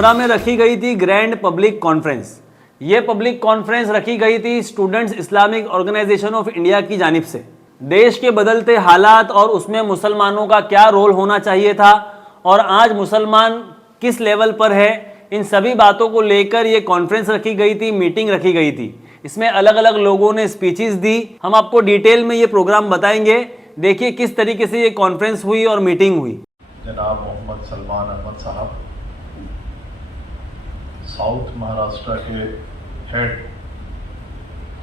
عمرہ میں رکھی گئی تھی گرینڈ پبلک کانفرنس. یہ پبلک کانفرنس رکھی گئی تھی students Islamic organisation of India کی جانب سے. دیش کے بدلتے حالات اور اس میں مسلمانوں کا کیا رول ہونا چاہیے تھا اور آج مسلمان کس لیول پر ہے، ان سبھی باتوں کو لے کر یہ کانفرنس رکھی گئی تھی، میٹنگ رکھی گئی تھی. اس میں الگ الگ لوگوں نے اسپیچز دی. ہم آپ کو ڈیٹیل میں یہ پروگرام بتائیں گے. دیکھیے کس طریقے سے یہ کانفرنس ہوئی اور میٹنگ ہوئی. جناب محمد سلمان احمد صاحب ساؤتھ مہاراشٹرا کے ہیڈ،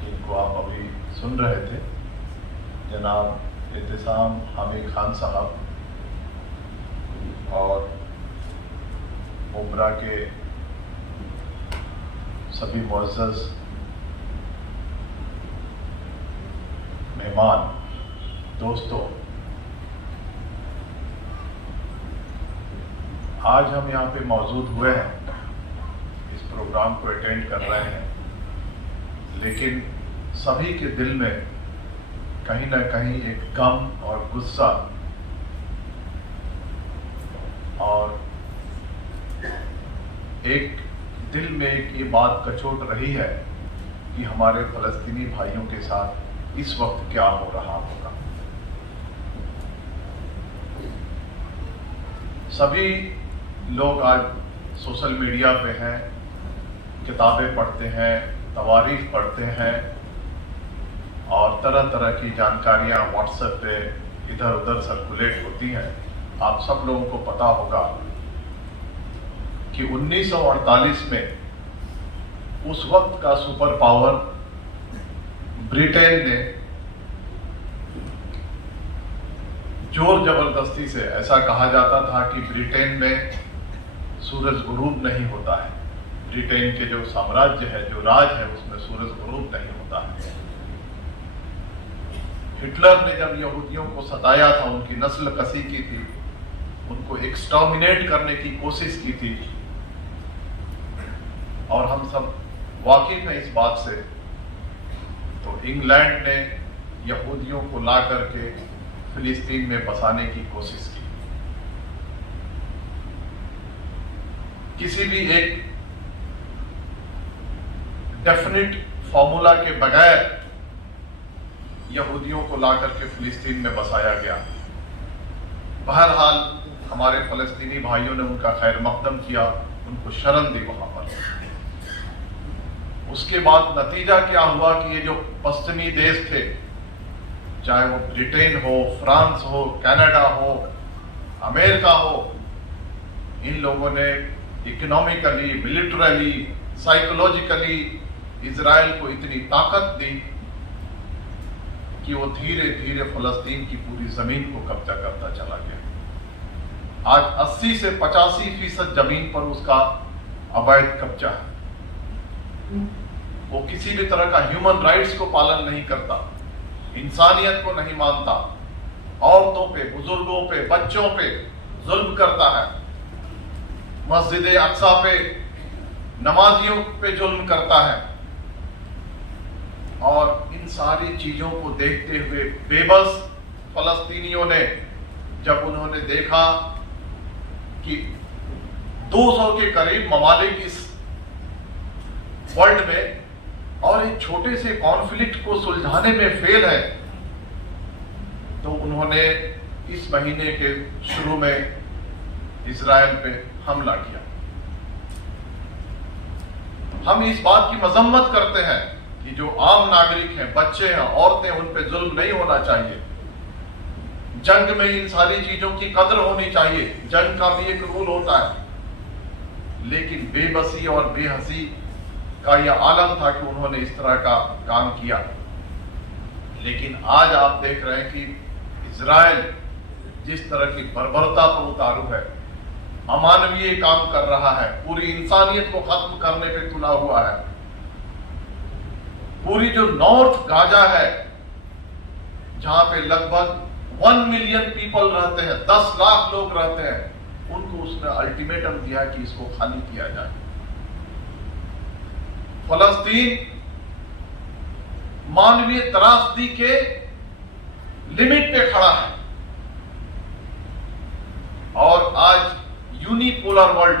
جن کو آپ ابھی سن رہے تھے، جناب اعتصام حامد خان صاحب، اور عمرہ کے سبھی معزز مہمان دوستوں، آج ہم یہاں پہ موجود ہوئے ہیں، اس پروگرام کو اٹینڈ کر رہے ہیں، لیکن سبھی کے دل میں کہیں نہ کہیں ایک غم اور غصہ اور ایک دل میں ایک یہ بات کچوٹ رہی ہے کہ ہمارے فلسطینی بھائیوں کے ساتھ اس وقت کیا ہو رہا ہوگا. سبھی لوگ آج سوشل میڈیا پہ ہیں، کتابیں پڑھتے ہیں، تواریخ پڑھتے ہیں اور طرح طرح کی جانکاریاں واٹس ایپ پہ ادھر ادھر سرکولیٹ ہوتی ہیں. آپ سب لوگوں کو پتا ہوگا کہ 1948 میں اس وقت کا سپر پاور برٹین نے زور زبردستی سے، ایسا کہا جاتا تھا کہ برٹین میں سورج غروب نہیں ہوتا ہے، برٹین کے جو سامراجیہ ہے، جو راج ہے، اس میں سورج غروب نہیں ہوتا ہے. ہٹلر نے جب یہودیوں کو ستایا تھا، ان کی نسل کشی کی تھی، ان کو ایکسٹرمنیٹ کرنے کی کوشش کی تھی، اور ہم سب واقف ہیں اس بات سے، تو انگلینڈ نے یہودیوں کو لا کر کے فلسطین میں بسانے کی کوشش کی. کسی بھی ایک ڈیفینٹ فارمولا کے بغیر یہودیوں کو لا کر کے فلسطین میں بسایا گیا. بہرحال ہمارے فلسطینی بھائیوں نے ان کا خیر مقدم کیا، ان کو شرم دی وہاں پر. اس کے بعد نتیجہ کیا ہوا کہ یہ جو پشچمی دیش تھے، چاہے وہ برٹین ہو، فرانس ہو، کینیڈا ہو، امریکہ ہو، ان لوگوں نے اکنامکلی، ملٹریلی، سائیکولوجیکلی اسرائیل کو اتنی طاقت دی کہ وہ دھیرے دھیرے فلسطین کی پوری زمین کو قبضہ کرتا چلا گیا. آج 80 سے 85% زمین پر اس کا ابید قبضہ ہے. وہ کسی بھی طرح کا ہیومن رائٹس کو پالن نہیں کرتا، انسانیت کو نہیں مانتا، عورتوں پہ، بزرگوں پہ، بچوں پہ ظلم کرتا ہے، مسجد اقصی پہ، نمازیوں پہ ظلم کرتا ہے. اور ان ساری چیزوں کو دیکھتے ہوئے بے بس فلسطینیوں نے، جب انہوں نے دیکھا کہ 200 کے قریب ممالک اس ورلڈ میں اور ایک چھوٹے سے کانفلکٹ کو سلجھانے میں فیل ہے، تو انہوں نے اس مہینے کے شروع میں اسرائیل پہ حملہ کیا. ہم اس بات کی مذمت کرتے ہیں کہ جو عام ناگرک ہیں، بچے ہیں، عورتیں، ان پہ ظلم نہیں ہونا چاہیے. جنگ میں ان ساری چیزوں کی قدر ہونی چاہیے، جنگ کا بھی ایک رول ہوتا ہے. لیکن بے بسی اور بے حسی کا یہ عالم تھا کہ انہوں نے اس طرح کا کام کیا. لیکن آج آپ دیکھ رہے ہیں کہ اسرائیل جس طرح کی بربرتا پر اتارو ہے، امانوی کام کر رہا ہے، پوری انسانیت کو ختم کرنے پہ تلا ہوا ہے. پوری جو نارتھ گازا ہے، جہاں پہ لگ بھگ 1 ملین پیپل رہتے ہیں، 10 لاکھ لوگ رہتے ہیں، ان کو اس نے الٹیمیٹم دیا کہ اس کو خالی کیا جائے. فلسطین مانوی تراژدی کے لمٹ پہ کھڑا ہے، اور آج یونی پولر ورلڈ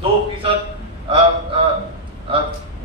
2%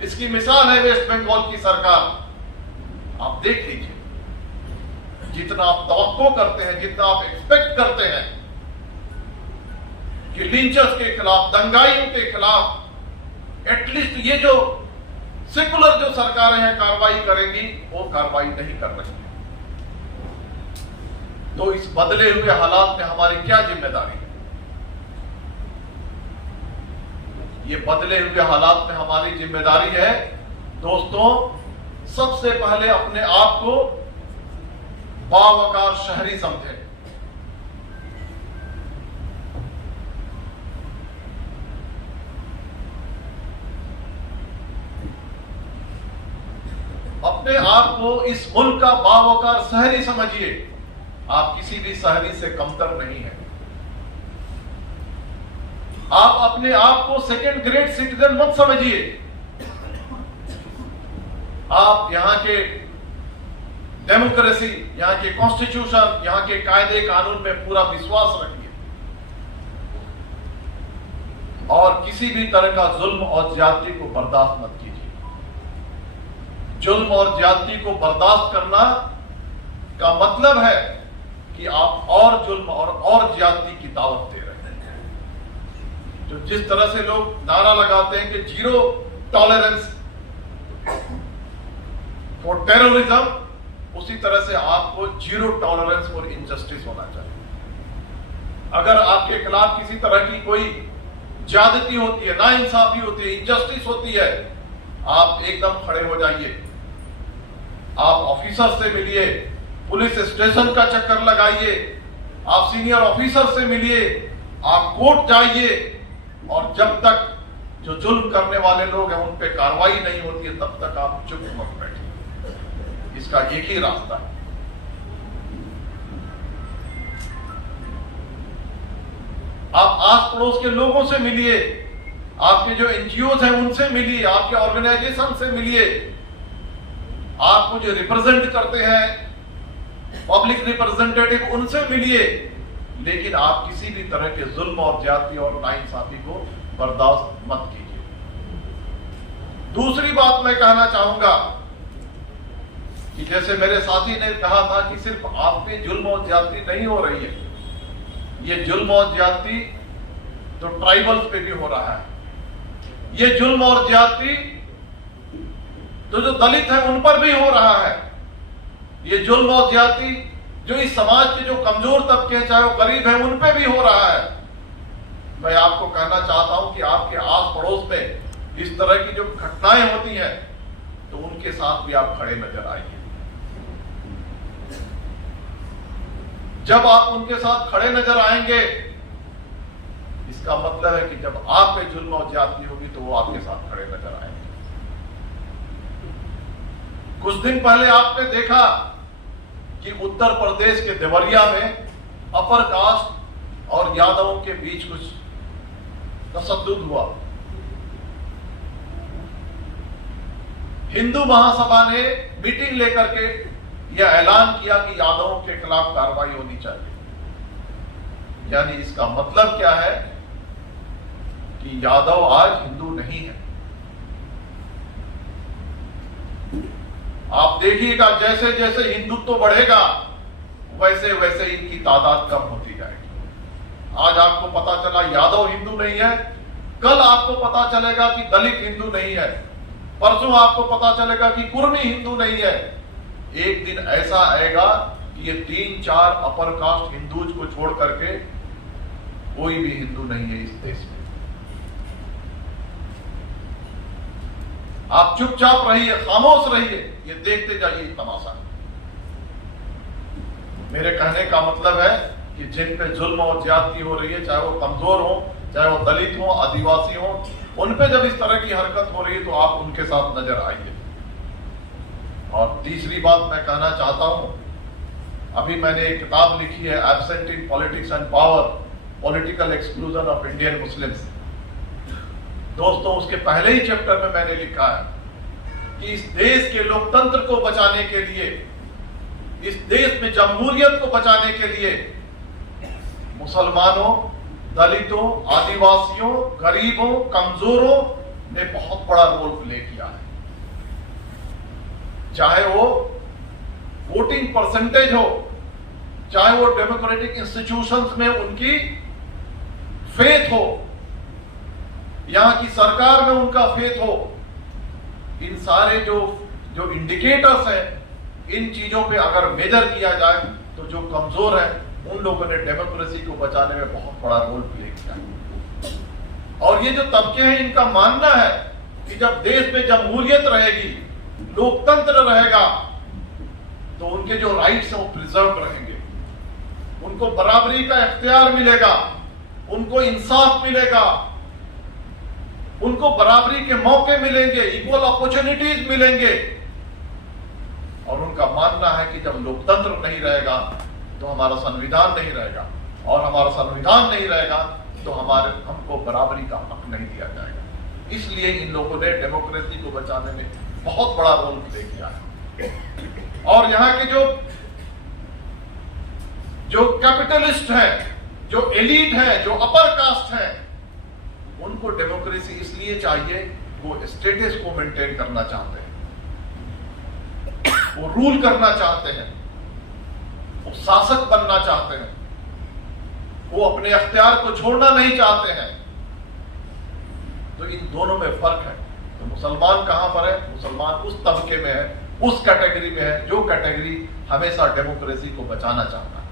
اس کی مثال ہے ویسٹ بنگال کی سرکار. آپ دیکھ لیجیے, جتنا آپ توقع کرتے ہیں, جتنا آپ ایکسپیکٹ کرتے ہیں کہ لنچرز کے خلاف, دنگائیوں کے خلاف ایٹ لیسٹ یہ جو سیکولر جو سرکاریں ہیں کارروائی کریں گی, وہ کارروائی نہیں کر رہی. تو اس بدلے ہوئے حالات میں ہماری کیا ذمہ داری ہے؟ یہ بدلے ہوئے حالات میں ہماری ذمہ داری ہے دوستوں, سب سے پہلے اپنے آپ کو باوقار شہری سمجھیں. اپنے آپ کو اس ملک کا باوقار شہری سمجھیے. آپ کسی بھی شہری سے کمتر نہیں ہیں. آپ اپنے آپ کو سیکنڈ گریڈ سٹیزن مت سمجھیے. آپ یہاں کے ڈیموکریسی, یہاں کے کانسٹیٹیوشن, یہاں کے قاعدے قانون میں پورا وشواس رکھیے اور کسی بھی طرح کا ظلم اور زیادتی کو برداشت مت کیجیے. ظلم اور زیادتی کو برداشت کرنا کا مطلب ہے کہ آپ اور ظلم اور زیادتی کی دعوت دے رہے ہیں. جو جس طرح سے لوگ نعرہ لگاتے ہیں کہ زیرو ٹالرنس فار ٹیررزم, اسی طرح سے آپ کو زیرو ٹالرنس فار انجسٹس ہونا چاہیے. اگر آپ کے خلاف کسی طرح کی کوئی زیادتی ہوتی ہے, ناانصافی ہوتی ہے, انجسٹس ہوتی ہے, آپ ایک دم کھڑے ہو جائیے. آپ آفیسر سے ملیے, پولیس اسٹیشن کا چکر لگائیے, آپ سینئر آفیسر سے ملیے, آپ کورٹ جائیے, اور جب تک جو ظلم کرنے والے لوگ ہیں ان پہ کارروائی نہیں ہوتی ہے تب تک آپ چپ مت بیٹھیں. اس کا ایک ہی راستہ ہے, آپ آس پڑوس کے لوگوں سے ملیے, آپ کے جو این جی اوز ہیں ان سے ملیے, آپ کے آرگنائزیشن سے ملیے, آپ کو جو ریپرزینٹ کرتے ہیں پبلک ریپرزینٹیٹو ان سے ملیے, لیکن آپ کسی بھی طرح کے ظلم اور زیادتی اور ناانصافی کو برداشت مت کیجیے. دوسری بات میں کہنا چاہوں گا کہ جیسے میرے ساتھی نے کہا تھا کہ صرف آپ پہ ظلم اور زیادتی نہیں ہو رہی ہے, یہ ظلم اور زیادتی تو ٹرائبلز پہ بھی ہو رہا ہے. یہ ظلم اور زیادتی تو جو دلت ہیں ان پر بھی ہو رہا ہے. یہ ظلم اور زیادتی جو اس سماج کے جو کمزور طبقے ہیں, چاہے وہ غریب ہیں, ان پہ بھی ہو رہا ہے. میں آپ کو کہنا چاہتا ہوں کہ آپ کے آس پڑوس میں اس طرح کی جو گھٹنائیں ہوتی ہیں تو ان کے ساتھ بھی آپ کھڑے نظر آئیے. جب آپ ان کے ساتھ کھڑے نظر آئیں گے, اس کا مطلب ہے کہ جب آپ پہ ظلم اور زیادتی ہوگی تو وہ آپ کے ساتھ کھڑے نظر آئیں گے. کچھ دن پہلے آپ نے دیکھا کہ اتر پردیش کے دیوریا میں اپر کاسٹ اور یادووں کے بیچ کچھ تشدد ہوا. ہندو مہاسبھا نے میٹنگ لے کر کے یہ اعلان کیا کہ یادووں کے خلاف کارروائی ہونی چاہیے. یعنی اس کا مطلب کیا ہے کہ یادو آج ہندو نہیں ہے. آپ دیکھیے گا جیسے جیسے ہندوتو بڑھے گا ویسے ویسے ان کی تعداد کم ہوتی جائے گی. آج آپ کو پتا چلا یادو ہندو نہیں ہے, کل آپ کو پتا چلے گا کہ دلت ہندو نہیں ہے, پرسوں آپ کو پتا چلے گا کہ کرمی ہندو نہیں ہے. ایک دن ایسا آئے گا کہ یہ 3-4 اپر کاسٹ ہندوز کو چھوڑ کر کے کوئی بھی ہندو نہیں ہے اس دیش میں. آپ چپ چاپ رہیے, خاموش رہیے, یہ دیکھتے جائیے تماشا. میرے کہنے کا مطلب ہے کہ جن پہ ظلم اور زیادتی ہو رہی ہے, چاہے وہ کمزور ہوں, چاہے وہ دلت ہوں, آدیواسی ہوں, ان پہ جب اس طرح کی حرکت ہو رہی ہے تو آپ ان کے ساتھ نظر آئیے. اور تیسری بات میں کہنا چاہتا ہوں, ابھی میں نے ایک کتاب لکھی ہے absent in politics and power, political exclusion of Indian Muslims. دوستوں اس کے پہلے ہی چیپٹر میں میں نے لکھا ہے کہ اس دیش کے لوکتنتر کو بچانے کے لیے, اس دیش میں جمہوریت کو بچانے کے لیے مسلمانوں, دلتوں, آدیواسیوں, غریبوں, کمزوروں نے بہت بڑا رول پلے کیا ہے، چاہے وہ ووٹنگ پرسنٹیج ہو، چاہے وہ ڈیموکریٹک انسٹیٹیوشنز میں ان کی فیتھ ہو، یہاں کی سرکار میں ان کا فیتھ ہو، ان سارے جو انڈیکیٹرز ہیں، ان چیزوں پہ اگر میجر کیا جائے تو جو کمزور ہیں ان لوگوں نے ڈیموکریسی کو بچانے میں بہت بڑا رول پلے کیا ہے۔ اور یہ جو طبقے ہیں ان کا ماننا ہے کہ جب دیش میں جمہوریت رہے گی، لوکتنتر رہے گا، تو ان کے جو رائٹس ہیں وہ پریزرو رہیں گے، ان کو برابری کا اختیار ملے گا، ان کو انصاف ملے گا، ان کو برابری کے موقع ملیں گے، ایکول اپورچونٹیز ملیں گے۔ اور ان کا ماننا ہے کہ جب لوکتنتر نہیں رہے گا تو ہمارا سنویدھان نہیں رہے گا، اور ہمارا سنویدھان نہیں رہے گا تو ہم کو برابری کا حق نہیں دیا جائے گا۔ اس لیے ان لوگوں نے ڈیموکریسی کو بچانے میں بہت بڑا رول پلے کیا ہے۔ اور یہاں کے جو کیپٹلسٹ ہیں، جو ایلیٹ ہیں، جو اپر کاسٹ ہیں، ان کو ڈیموکریسی اس لیے چاہیے، وہ اسٹیٹس کو مینٹین کرنا چاہتے ہیں، وہ رول کرنا چاہتے ہیں، وہ شاسک بننا چاہتے ہیں، وہ اپنے اختیار کو چھوڑنا نہیں چاہتے ہیں۔ تو ان دونوں میں فرق ہے۔ تو مسلمان کہاں پر ہے؟ مسلمان اس طبقے میں ہے، اس کیٹیگری میں ہے جو کیٹیگری ہمیشہ ڈیموکریسی کو بچانا چاہتا ہے۔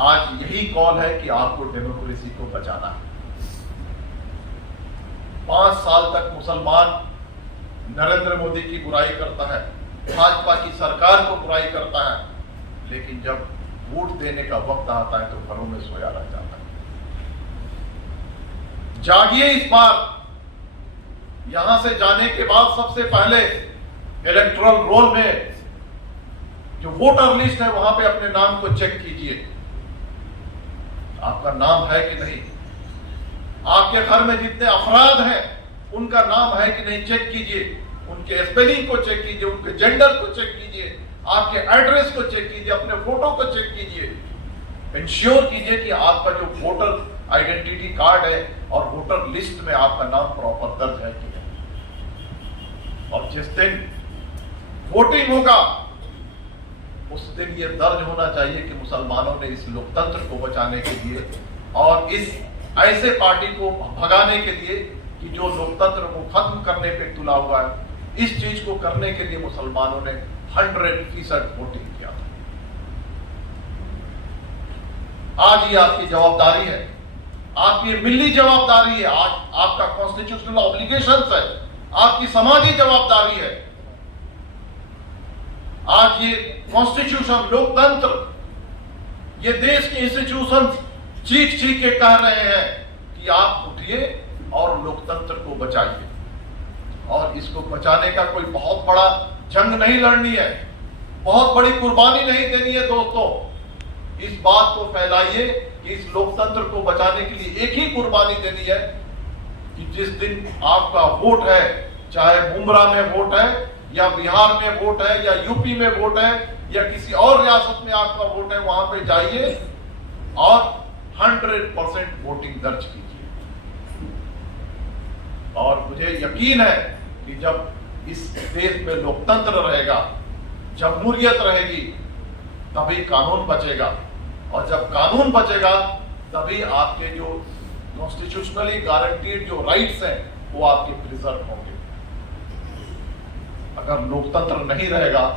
آج یہی کال ہے کہ آپ کو ڈیموکریسی کو بچانا ہے۔ 5 سال تک مسلمان نریندر مودی کی برائی کرتا ہے، بھاجپا کی سرکار کو برائی کرتا ہے، لیکن جب ووٹ دینے کا وقت آتا ہے تو گھروں میں سویا رہ جاتا ہے۔ جاگیے اس بار، یہاں سے جانے کے بعد سب سے پہلے الیکٹورل رول میں جو ووٹر لسٹ ہے وہاں پہ اپنے نام کو چیک کیجئے، آپ کا نام ہے کہ نہیں، آپ کے گھر میں جتنے افراد ہیں ان کا نام ہے کہ نہیں چیک کیجئے، ان کے اسپیلنگ کو چیک کیجئے، ان کے جینڈر کو چیک کیجئے، آپ کے ایڈریس کو چیک کیجئے، اپنے فوٹو کو چیک کیجئے، انشیور کیجئے کہ آپ کا جو ووٹر آئیڈینٹی کارڈ ہے اور ووٹر لسٹ میں آپ کا نام پراپر درج ہے کہ نہیں۔ اور جس دن ووٹنگ ہوگا اس دن یہ درج ہونا چاہیے کہ مسلمانوں نے اس لوکتنتر کو بچانے کے لیے اور اس ایسے پارٹی کو بھگانے کے لیے کہ جو لوکتنتر کو ختم کرنے پہ تلا ہوا ہے، اس چیز کو کرنے کے لیے مسلمانوں نے 100% ووٹنگ کیا تھا۔ آج یہ آپ کی جوابداری ہے، آپ کی ملی جوابداری ہے، آج آپ کا کانسٹیٹیوشنل اوبلیگیشنز ہے، آپ کی سماجی جوابداری ہے۔ آج یہ کانسٹیٹیوشن، لوکتنتر، یہ دیش کے انسٹیٹیوشنز چیخ چیخ کے کہہ رہے ہیں کہ آپ اٹھیے اور لوکتنتر کو بچائیے، اور اس کو بچانے کا کوئی بہت بڑا جنگ نہیں لڑنی ہے، بہت بڑی قربانی نہیں دینی ہے۔ دوستوں، اس بات کو پھیلائیے کہ اس لوکتنتر کو بچانے کے لیے ایک ہی قربانی دینی ہے کہ جس دن آپ کا ووٹ ہے، چاہے ممبرا میں ووٹ ہے یا بہار میں ووٹ ہے یا یو پی میں ووٹ ہے یا کسی اور ریاست میں آپ کا ووٹ ہے، وہاں پہ جائیے اور 100% ووٹنگ درج کیجیے۔ اور مجھے یقین ہے کہ جب اس دیش میں لوکتنتر رہے گا، جمہوریت رہے گی، تبھی قانون بچے گا، اور جب قانون بچے گا تبھی آپ کے جو کانسٹیٹیوشنلی گارنٹیڈ جو رائٹس ہیں وہ آپ کے پریزرو ہوں گے۔ اگر لوکتنتر نہیں رہے گا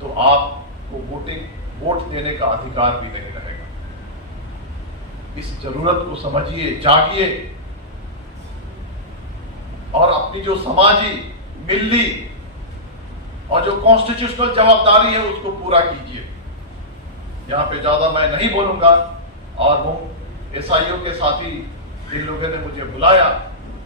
تو آپ کو ووٹ دینے کا ادھیکار بھی نہیں رہے گا۔ اس ضرورت کو سمجھیے، جاگیے، اور اپنی جو سماجی، ملی اور جو کانسٹیٹیوشنل جوابداری ہے اس کو پورا کیجیے۔ یہاں پہ زیادہ میں نہیں بولوں گا، اور وہ ایس آئی او کے ساتھی جن لوگوں نے مجھے بلایا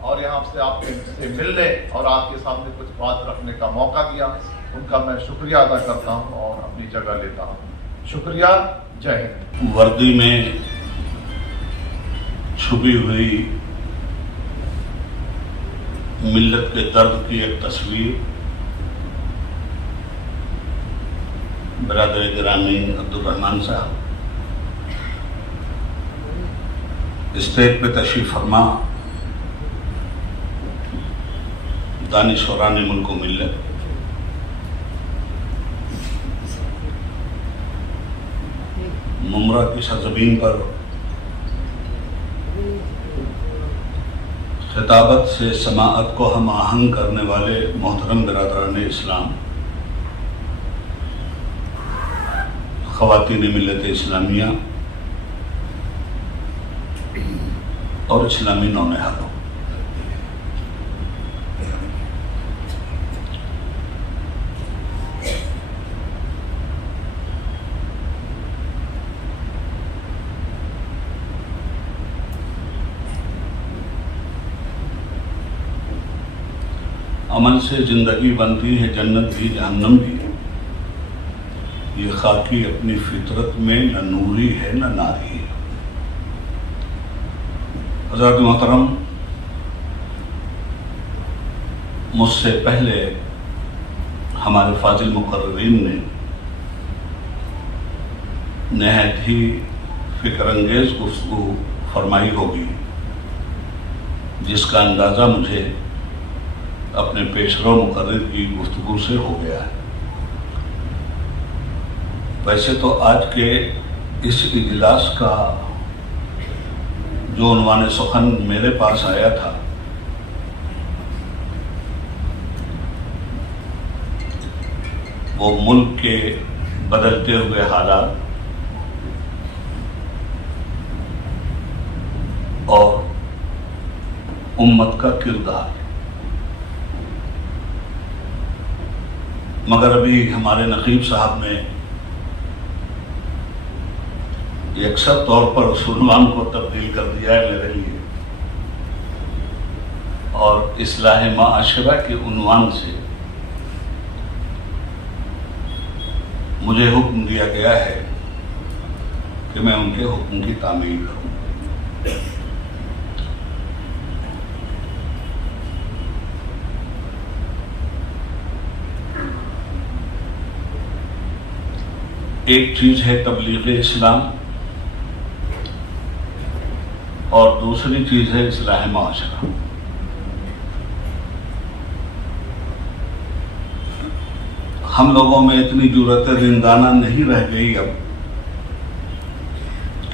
اور یہاں سے آپ سے ملنے اور آپ کے سامنے کچھ بات رکھنے کا موقع دیا، ان کا میں شکریہ ادا کرتا ہوں اور اپنی جگہ لیتا ہوں۔ شکریہ، جے ہند۔ وردی میں چھپی ہوئی ملت کے درد کی ایک تصویر برادر گرامی عبدالرحمان صاحب اسٹیج پہ تشریف فرما دانشوران ملک و ملت، ممرہ کی سرزمین پر خطابت سے سماعت کو ہم آہنگ کرنے والے محترم برادران اسلام، خواتین ملت اسلامیہ اور اسلامی نونہالوں، عمل سے زندگی بنتی ہے جنت بھی جہنم بھی، یہ خاکی اپنی فطرت میں نہ نوری ہے نہ ناری ہے۔ حضرت محترم، مجھ سے پہلے ہمارے فاضل مقررین نے نہایت ہی فکر انگیز گفتگو فرمائی ہوگی، جس کا اندازہ مجھے اپنے پیشرو مقرر کی گفتگو سے ہو گیا ہے۔ ویسے تو آج کے اس اجلاس کا جو عنوان سخن میرے پاس آیا تھا وہ ملک کے بدلتے ہوئے حالات اور امت کا کردار، مگر ابھی ہمارے نقیب صاحب نے یکسر طور پر اس عنوان کو تبدیل کر دیا ہے میرے لیے، اور اصلاح معاشرہ کے عنوان سے مجھے حکم دیا گیا ہے کہ میں ان کے حکم کی تعمیل کروں۔ ایک چیز ہے تبلیغ اسلام اور دوسری چیز ہے اصلاح معاشرہ۔ ہم لوگوں میں اتنی جرأت رندانہ نہیں رہ گئی اب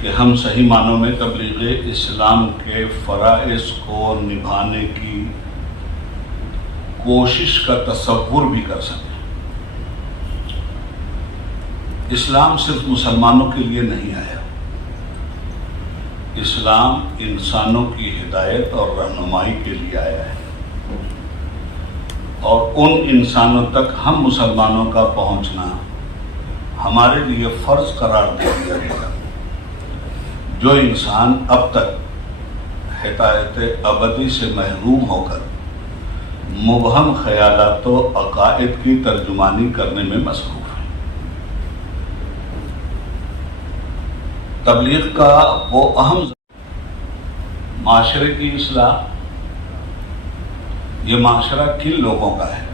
کہ ہم صحیح معنوں میں تبلیغ اسلام کے فرائض کو نبھانے کی کوشش کا تصور بھی کر سکیں۔ اسلام صرف مسلمانوں کے لیے نہیں آیا، اسلام انسانوں کی ہدایت اور رہنمائی کے لیے آیا ہے، اور ان انسانوں تک ہم مسلمانوں کا پہنچنا ہمارے لیے فرض قرار دے دیا گیا۔ جو انسان اب تک ہدایت ابدی سے محروم ہو کر مبہم خیالات و عقائد کی ترجمانی کرنے میں مصروف ہے۔ تبلیغ کا وہ اہم معاشرے کی اصلاح، یہ معاشرہ کن لوگوں کا ہے؟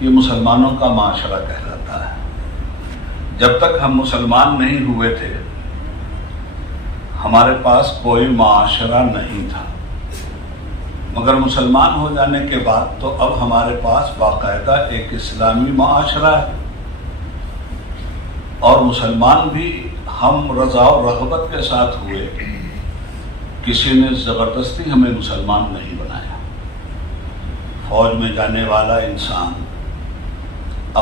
یہ مسلمانوں کا معاشرہ کہلاتا ہے۔ جب تک ہم مسلمان نہیں ہوئے تھے ہمارے پاس کوئی معاشرہ نہیں تھا، مگر مسلمان ہو جانے کے بعد تو اب ہمارے پاس باقاعدہ ایک اسلامی معاشرہ ہے، اور مسلمان بھی ہم رضا و رغبت کے ساتھ ہوئے، کسی نے زبردستی ہمیں مسلمان نہیں بنایا۔ فوج میں جانے والا انسان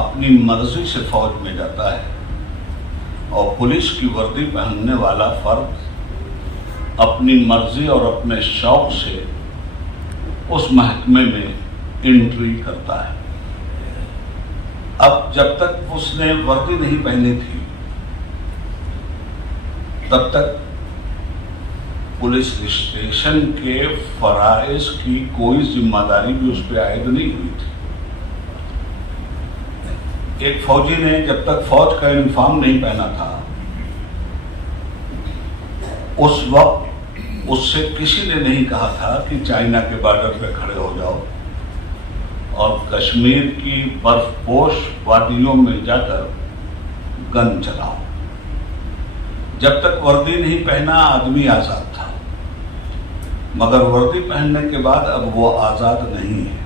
اپنی مرضی سے فوج میں جاتا ہے، اور پولیس کی وردی پہننے والا فرد اپنی مرضی اور اپنے شوق سے اس محکمے میں انٹری کرتا ہے۔ اب جب تک اس نے وردی نہیں پہنی تھی تب تک پولیس اسٹیشن کے فرائض کی کوئی ذمہ داری بھی اس پہ عائد نہیں ہوئی تھی۔ ایک فوجی نے جب تک فوج کا یونیفارم نہیں پہنا تھا اس وقت اس سے کسی نے نہیں کہا تھا کہ چائنا کے بارڈر پہ کھڑے ہو جاؤ اور کشمیر کی برف پوش وادیوں میں جا کر گن چلاؤ۔ جب تک وردی نہیں پہنا آدمی آزاد تھا، مگر وردی پہننے کے بعد اب وہ آزاد نہیں ہے.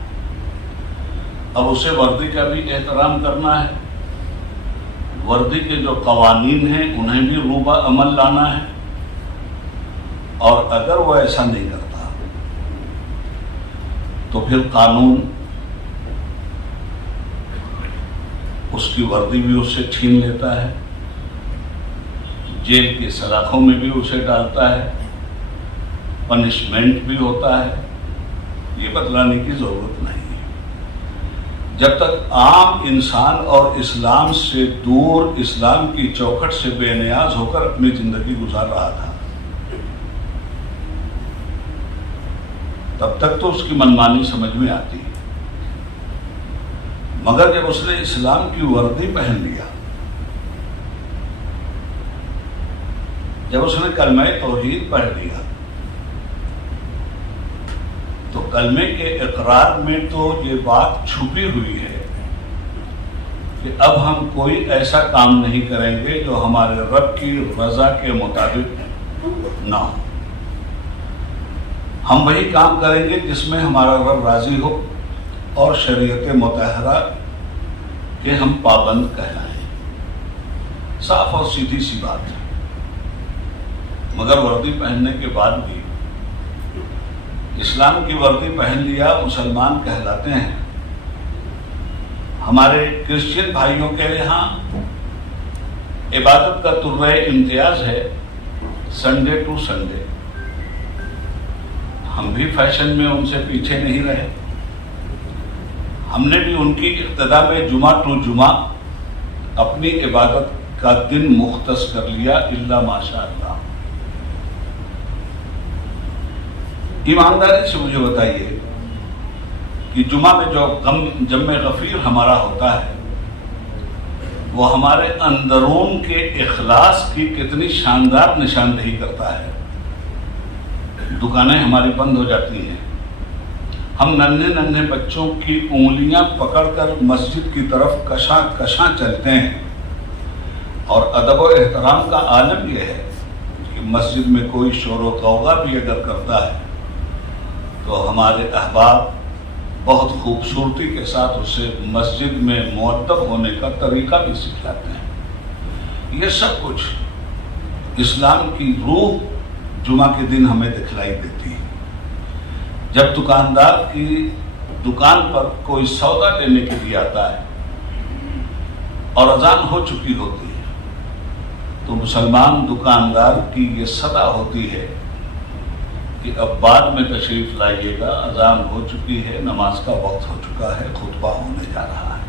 اب اسے وردی کا بھی احترام کرنا ہے، وردی کے جو قوانین ہیں انہیں بھی روبہ عمل لانا ہے، اور اگر وہ ایسا نہیں کرتا تو پھر قانون اس کی وردی بھی اس سے چھین لیتا ہے، جیل کی سلاخوں میں بھی اسے ڈالتا ہے، پنشمنٹ بھی ہوتا ہے. یہ بتلانے کی ضرورت نہیں ہے. جب تک عام انسان اور اسلام سے دور، اسلام کی چوکھٹ سے بے نیاز ہو کر اپنی زندگی گزار رہا تھا، تب تک تو اس کی منمانی سمجھ میں آتی ہے. مگر جب اس نے اسلام کی وردی پہن لیا، جب اس نے کلمہ توحید پڑھ لیا، تو کلمے کے اقرار میں تو یہ بات چھپی ہوئی ہے کہ اب ہم کوئی ایسا کام نہیں کریں گے جو ہمارے رب کی رضا کے مطابق نہ ہو. ہم وہی کام کریں گے جس میں ہمارا رب راضی ہو اور شریعت مطہرہ کے ہم پابند کہلائیں. صاف اور سیدھی سی بات ہے. مگر وردی پہننے کے بعد بھی اسلام کی وردی پہن لیا مسلمان کہلاتے ہیں. ہمارے کرسچن بھائیوں کے یہاں عبادت کا طرز امتیاز ہے سنڈے ٹو سنڈے. ہم بھی فیشن میں ان سے پیچھے نہیں رہے. ہم نے بھی ان کی اقتدا میں جمعہ ٹو جمعہ اپنی عبادت کا دن مختص کر لیا، الا ماشاء اللہ. ایمانداری سے مجھے بتائیے کہ جمعہ میں جو جمع غفیر ہمارا ہوتا ہے وہ ہمارے اندرون کے اخلاص کی کتنی شاندار نشاندہی کرتا ہے. دکانیں ہماری بند ہو جاتی ہیں، ہم ننھے ننھے بچوں کی انگلیاں پکڑ کر مسجد کی طرف کشاں کشاں چلتے ہیں. اور ادب و احترام کا عالم یہ ہے کہ مسجد میں کوئی شور و غوغا بھی اگر کرتا ہے تو ہمارے احباب بہت خوبصورتی کے ساتھ اسے مسجد میں مؤدب ہونے کا طریقہ بھی سکھلاتے ہیں. یہ سب کچھ اسلام کی روح جمعہ کے دن ہمیں دکھلائی دیتی ہے. جب دکاندار کی دکان پر کوئی سودا لینے کے لیے آتا ہے اور اذان ہو چکی ہوتی ہے تو مسلمان دکاندار کی یہ صدا ہوتی ہے کہ اب بعد میں تشریف لائیے گا، اذان ہو چکی ہے، نماز کا وقت ہو چکا ہے، خطبہ ہونے جا رہا ہے.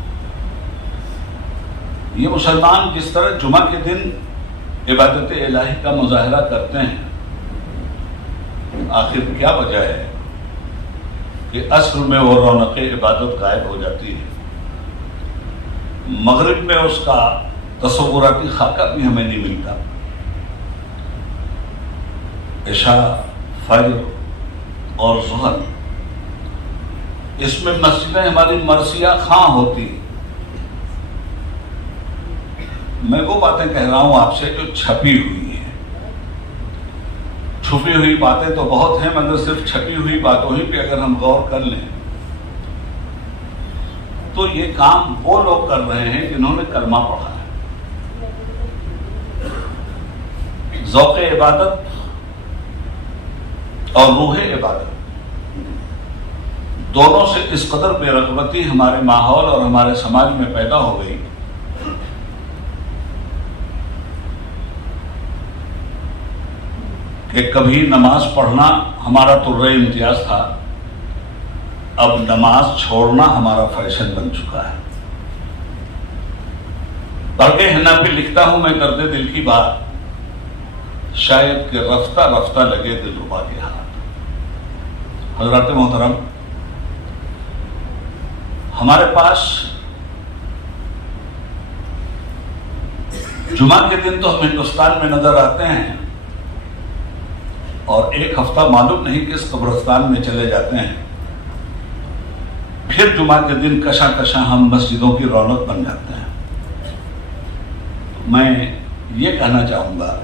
یہ مسلمان جس طرح جمعہ کے دن عبادت الہی کا مظاہرہ کرتے ہیں، آخر کیا وجہ ہے کہ عصر میں وہ رونق عبادت غائب ہو جاتی ہے، مغرب میں اس کا تصوراتی خاکہ بھی ہمیں نہیں ملتا، عشاء، فجر اور ظہر اس میں مسجدیں ہماری مرثیہ خواں ہوتی. میں وہ باتیں کہہ رہا ہوں آپ سے جو چھپی ہوئی ہیں. چھپی ہوئی باتیں تو بہت ہیں، مگر صرف چھپی ہوئی باتوں ہی پہ اگر ہم غور کر لیں تو یہ کام وہ لوگ کر رہے ہیں جنہوں نے کلمہ پڑھا ہے. ذوق عبادت اور روح عبادت دونوں سے اس قدر بے رغبتی ہمارے ماحول اور ہمارے سماج میں پیدا ہو گئی کہ کبھی نماز پڑھنا ہمارا طرز امتیاز تھا، اب نماز چھوڑنا ہمارا فیشن بن چکا ہے. پڑھ کے ہنا پہ لکھتا ہوں میں درد دل کی بات، شاید کہ رفتہ رفتہ لگے دلربا کے ہاتھ. حضرات محترم، ہمارے پاس جمعہ کے دن تو ہم ہندوستان میں نظر آتے ہیں اور ایک ہفتہ معلوم نہیں کس قبرستان میں چلے جاتے ہیں، پھر جمعہ کے دن کشاں کشاں ہم مسجدوں کی رونق بن جاتے ہیں. میں یہ کہنا چاہوں گا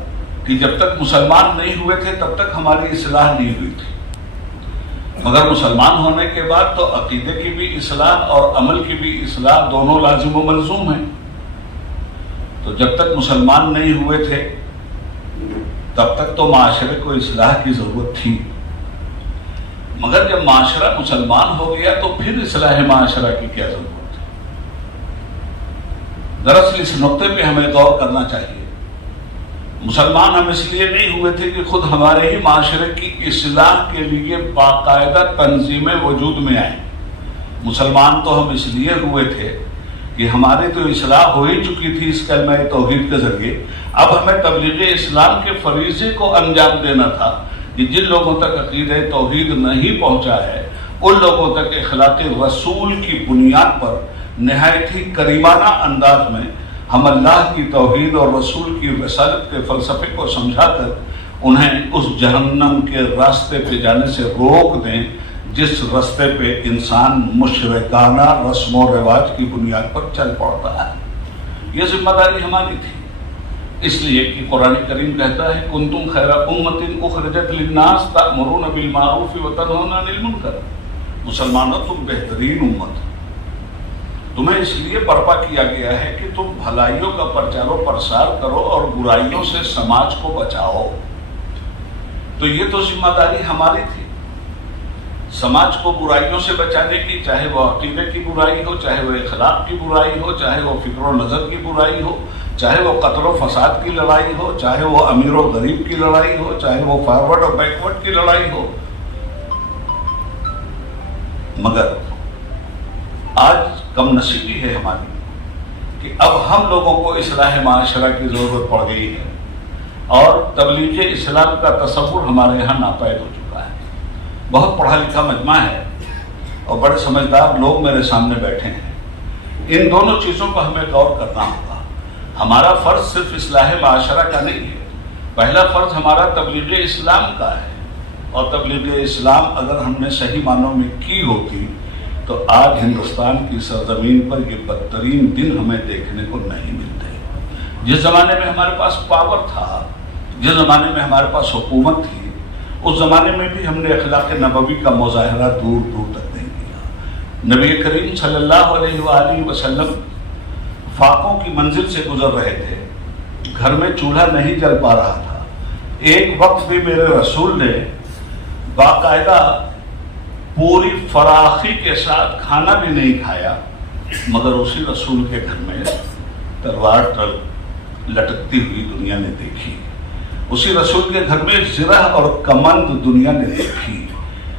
کہ جب تک مسلمان نہیں ہوئے تھے تب تک ہماری اصلاح نہیں ہوئی تھی. مگر مسلمان ہونے کے بعد تو عقیدے کی بھی اصلاح اور عمل کی بھی اصلاح دونوں لازم و ملزوم ہیں. تو جب تک مسلمان نہیں ہوئے تھے تب تک تو معاشرے کو اصلاح کی ضرورت تھی، مگر جب معاشرہ مسلمان ہو گیا تو پھر اصلاح معاشرہ کی کیا ضرورت ہے؟ دراصل اس نقطے پہ ہمیں غور کرنا چاہیے. مسلمان ہم اس لیے نہیں ہوئے تھے کہ خود ہمارے ہی معاشرے کی اصلاح کے لیے باقاعدہ تنظیمیں وجود میں آئیں. مسلمان تو ہم اس لیے ہوئے تھے کہ ہماری تو اصلاح ہو ہی چکی تھی اس کلمہ توحید کے ذریعے. اب ہمیں تبلیغ اسلام کے فریضے کو انجام دینا تھا کہ جن لوگوں تک عقیدہ توحید نہیں پہنچا ہے ان لوگوں تک اخلاق رسول کی بنیاد پر نہایت ہی کریمانہ انداز میں ہم اللہ کی توحید اور رسول کی رسالت کے فلسفے کو سمجھا کر انہیں اس جہنم کے راستے پہ جانے سے روک دیں جس راستے پہ انسان مشرکانہ رسم و رواج کی بنیاد پر چل پڑتا ہے. یہ ذمہ داری ہماری تھی، اس لیے کہ قرآن کریم کہتا ہے کنتم خیر امۃ اخرجت للناس تأمرون بالمعروف وتنہون عن المنکر. مسلمانوں تم بہترین امت، تمہیں اس لیے برپا کیا گیا ہے کہ تم بھلائیوں کا پرچار و پرسار کرو اور برائیوں سے سماج کو بچاؤ. تو یہ تو ذمہ داری ہماری تھی، سماج کو برائیوں سے بچانے کی، چاہے وہ عقیدے کی برائی ہو، چاہے وہ اخلاق کی برائی ہو، چاہے وہ فکر و نظر کی برائی ہو، چاہے وہ قتل و فساد کی لڑائی ہو، چاہے وہ امیر و غریب کی لڑائی ہو، چاہے وہ فارورڈ اور بیکورڈ کی لڑائی ہو. مگر آج کم نصیبی ہے ہماری کہ اب ہم لوگوں کو اصلاح معاشرہ کی ضرورت پڑ گئی ہے اور تبلیغ اسلام کا تصور ہمارے یہاں ناپید ہو چکا ہے. بہت پڑھا لکھا مجمع ہے اور بڑے سمجھدار لوگ میرے سامنے بیٹھے ہیں. ان دونوں چیزوں پر ہمیں غور کرنا ہوگا. ہمارا فرض صرف اصلاح معاشرہ کا نہیں ہے، پہلا فرض ہمارا تبلیغ اسلام کا ہے، اور تبلیغ اسلام اگر ہم نے صحیح معنوں میں کی ہوتی تو آج ہندوستان کی سرزمین پر یہ بدترین دن ہمیں دیکھنے کو نہیں ملتے. جس زمانے میں ہمارے پاس پاور تھا، جس زمانے میں ہمارے پاس حکومت تھی، اس زمانے میں بھی ہم نے اخلاق نبوی کا مظاہرہ دور دور تک نہیں کیا. نبی کریم صلی اللہ علیہ وآلہ وسلم فاقوں کی منزل سے گزر رہے تھے، گھر میں چولہا نہیں جل پا رہا تھا. ایک وقت بھی میرے رسول نے باقاعدہ پوری فراخی کے ساتھ کھانا بھی نہیں کھایا، مگر اسی رسول کے گھر میں تلوار لٹکتی ہوئی دنیا نے دیکھی. اسی رسول کے گھر میں زرہ اور کمند دنیا نے دیکھی،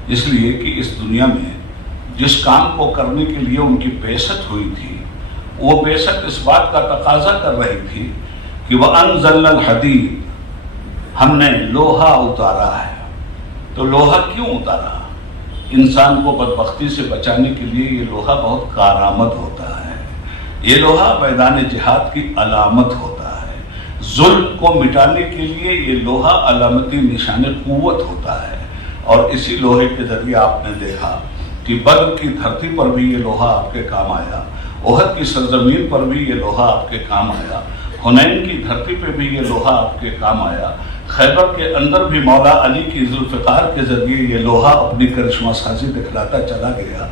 اس لیے کہ اس دنیا میں جس کام کو کرنے کے لیے ان کی بعثت ہوئی تھی وہ بعثت اس بات کا تقاضا کر رہی تھی کہ وَأَنزَلْنَا الْحَدِيدَ، ہم نے لوہا اتارا ہے. تو لوہا کیوں اتارا؟ انسان کو بدبختی سے بچانے کے لیے یہ لوہا بہت کارآمد ہوتا ہے. یہ لوہا میدان جہاد کی علامت ہوتا ہے. ظلم کو مٹانے کے لیے یہ لوہا علامتی نشان قوت ہوتا ہے. اور اسی لوہے کے ذریعے آپ نے دیکھا کہ بدر کی دھرتی پر بھی یہ لوہا آپ کے کام آیا، احد کی سرزمین پر بھی یہ لوہا آپ کے کام آیا، حنین کی دھرتی پہ بھی یہ لوہا آپ کے کام آیا، خیبر کے اندر بھی مولا علی کی ذوالفقار کے ذریعے یہ لوہا اپنی کرشمہ سازی دکھلاتا چلا گیا.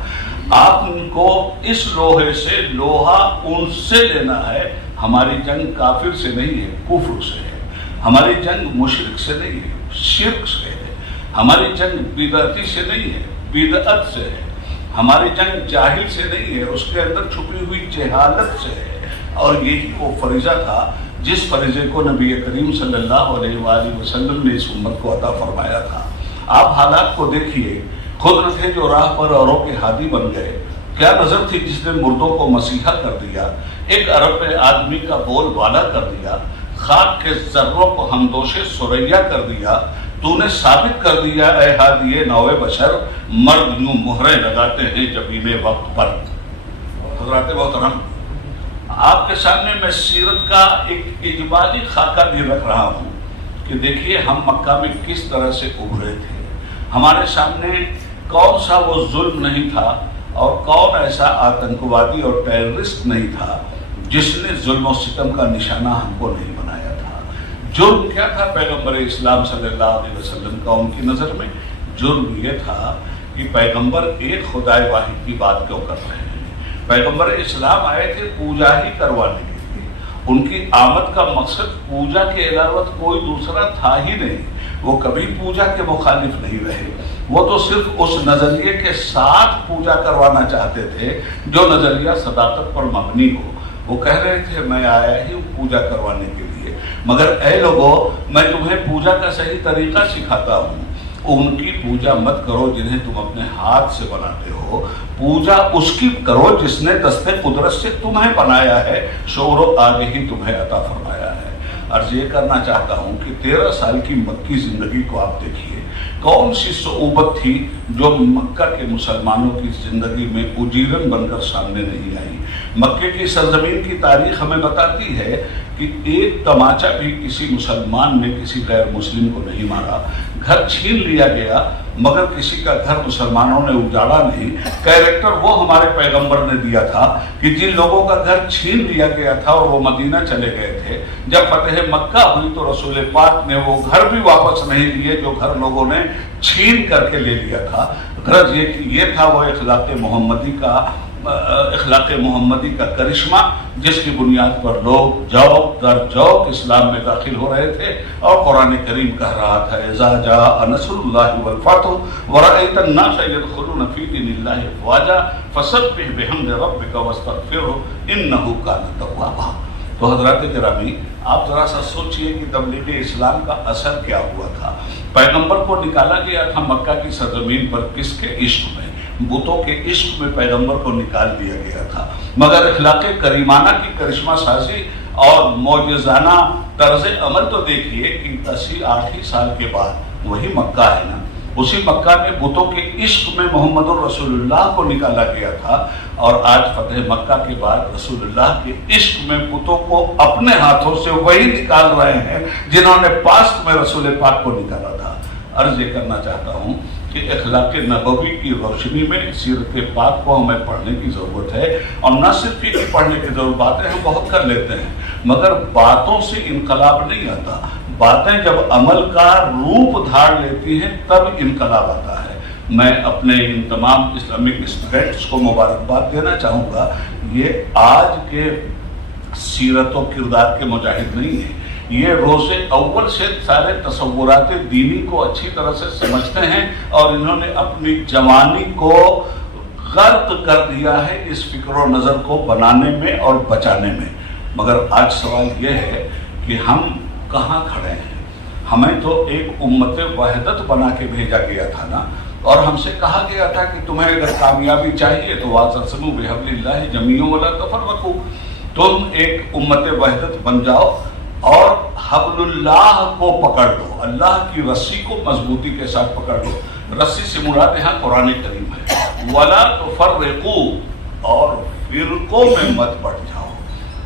آپ کو اس لوہے سے لوہا ان سے لینا ہے. ہماری جنگ کافر سے نہیں ہے، کفر سے ہے. ہماری جنگ مشرک سے نہیں ہے، شرک سے ہے. ہماری جنگ بدعتی سے نہیں ہے، بدعت سے ہے. ہماری جنگ جاہل سے نہیں ہے، اس کے اندر چھپی ہوئی جہالت سے ہے. اور یہی وہ فریضہ تھا جس فریضے کو نبی کریم صلی اللہ علیہ وآلہ وسلم نے اس امت کو عطا فرمایا تھا. آپ حالات کو دیکھیے، خود نہ تھے جو راہ پر اوروں کے ہادی بن گئے. کیا نظر تھی جس نے مردوں کو مسیحا کر دیا، ایک عرب آدمی کا بول بالا کر دیا، خاک کے ذروں کو ہمدوش سریا کر دیا. تو نے ثابت کر دیا اے ہادی نوع بشر، مرد یوں مہریں لگاتے ہیں جبین وقت پر. حضرات محترم، آپ کے سامنے میں سیرت کا ایک اجمالی خاکہ بھی رکھ رہا ہوں کہ دیکھیے ہم مکہ میں کس طرح سے ابھرے تھے. ہمارے سامنے کون سا وہ ظلم نہیں تھا اور کون ایسا آتنکوادی اور ٹیررسٹ نہیں تھا جس نے ظلم و ستم کا نشانہ ہم کو نہیں بنایا تھا. جرم کیا تھا پیغمبر اسلام صلی اللہ علیہ وسلم کا ان کی نظر میں؟ جرم یہ تھا کہ پیغمبر ایک خدائے واحد کی بات کیوں کر رہے ہیں؟ پیغمبر اسلام آئے تھے پوجا ہی کروانے کے لیے، ان کی آمد کا مقصد پوجا کے علاوہ کوئی دوسرا تھا ہی نہیں، وہ کبھی پوجا کے مخالف نہیں رہے، وہ تو صرف اس نظریے کے ساتھ پوجا کروانا چاہتے تھے جو نظریہ صداقت پر مبنی ہو۔ وہ کہہ رہے تھے میں آیا ہی پوجا کروانے کے لیے، مگر اے لوگو میں تمہیں پوجا کا صحیح طریقہ سکھاتا ہوں، ان کی پوجا مت کرو جنہیں تم اپنے ہاتھ سے بناتے ہو، پوجا اس کی کرو جس نے دست قدرت سے تمہیں بنایا ہے، شعور و آگہی تمہیں عطا فرمایا ہے۔ عرض یہ کرنا چاہتا ہوں کہ 13 سال کی مکی زندگی کو آپ دیکھیے، کون سی صعوبت تھی جو مکہ کے مسلمانوں کی زندگی میں اجیرن بن کر سامنے نہیں آئی۔ مکے کی سرزمین کی تاریخ ہمیں بتاتی ہے کہ ایک تماچا بھی کسی مسلمان نے کسی غیر مسلم کو نہیں مارا، گھر چھین لیا گیا مگر کسی کا گھر مسلمانوں نے اجاڑا نہیں۔ کیریکٹر وہ ہمارے پیغمبر نے دیا تھا کہ جن لوگوں کا گھر چھین لیا گیا تھا اور وہ مدینہ چلے گئے تھے، جب فتح مکہ ہوئی تو رسول پاک نے وہ گھر بھی واپس نہیں لیے جو گھر لوگوں نے چھین کر کے لے لیا تھا۔ غرض یہ تھا وہ اخلاق محمدی کا کرشمہ جس کی بنیاد پر لوگ جوق در جوق اسلام میں داخل ہو رہے تھے، اور قرآن کریم کہہ رہا تھا اذا جاء نصر اللہ والفتح ورأیت الناس يدخلون فی دین اللہ افواجا فسبح بحمد ربک واستغفرہ انہ کان توابا۔ تو حضرات گرامی، آپ ذرا سا سوچئے کہ تبلیغ اسلام کا اثر کیا ہوا تھا۔ پیغمبر کو نکالا گیا تھا مکہ کی سرزمین پر کس کے عشق میں؟ بتوں کے عشق میں پیغمبر کو نکال دیا گیا تھا، مگر اخلاق کریمانہ کی کرشمہ سازی اور معجزانہ طرز عمل تو دیکھیے کہ 8 سال کے بعد وہی مکہ ہے نا، اسی مکہ میں بتوں کے عشق میں محمد الرسول اللہ کو نکالا گیا تھا، اور آج فتح مکہ کے بعد رسول اللہ کے عشق میں بتوں کو اپنے ہاتھوں سے وہی نکال رہے ہیں جنہوں نے پاست میں رسول پاک کو نکالا تھا۔ عرض یہ کرنا چاہتا ہوں کہ اخلاق نبوی کی روشنی میں سیرت پاک کو ہمیں پڑھنے کی ضرورت ہے، اور نہ صرف یہ پڑھنے کی ضرورت، باتیں ہم بہت کر لیتے ہیں مگر باتوں سے انقلاب نہیں آتا، باتیں جب عمل کا روپ دھار لیتی ہیں تب انقلاب آتا ہے۔ میں اپنے ان تمام اسلامک اسٹوڈنٹس کو مبارکباد دینا چاہوں گا، یہ آج کے سیرت و کردار کے مجاہد نہیں ہیں، یہ روز اول سے سارے تصورات دینی کو اچھی طرح سے سمجھتے ہیں، اور انہوں نے اپنی جوانی کو غرق کر دیا ہے اس فکر و نظر کو بنانے میں اور بچانے میں۔ مگر آج سوال یہ ہے کہ ہم کہاں کھڑے ہیں؟ ہمیں تو ایک امت وحدت بنا کے بھیجا گیا تھا نا، اور ہم سے کہا گیا تھا کہ تمہیں اگر کامیابی چاہیے تو واعتصموا بحبل اللہ جميعا ولا تفرقوا، تم ایک امت وحدت بن جاؤ اور حبل اللہ کو پکڑ لو، اللہ کی رسی کو مضبوطی کے ساتھ پکڑ لو۔ رسی سے مراد یہاں قرآن کریم ہے، ولا تفرقوا، اور فرقوں میں مت بٹ جاؤ۔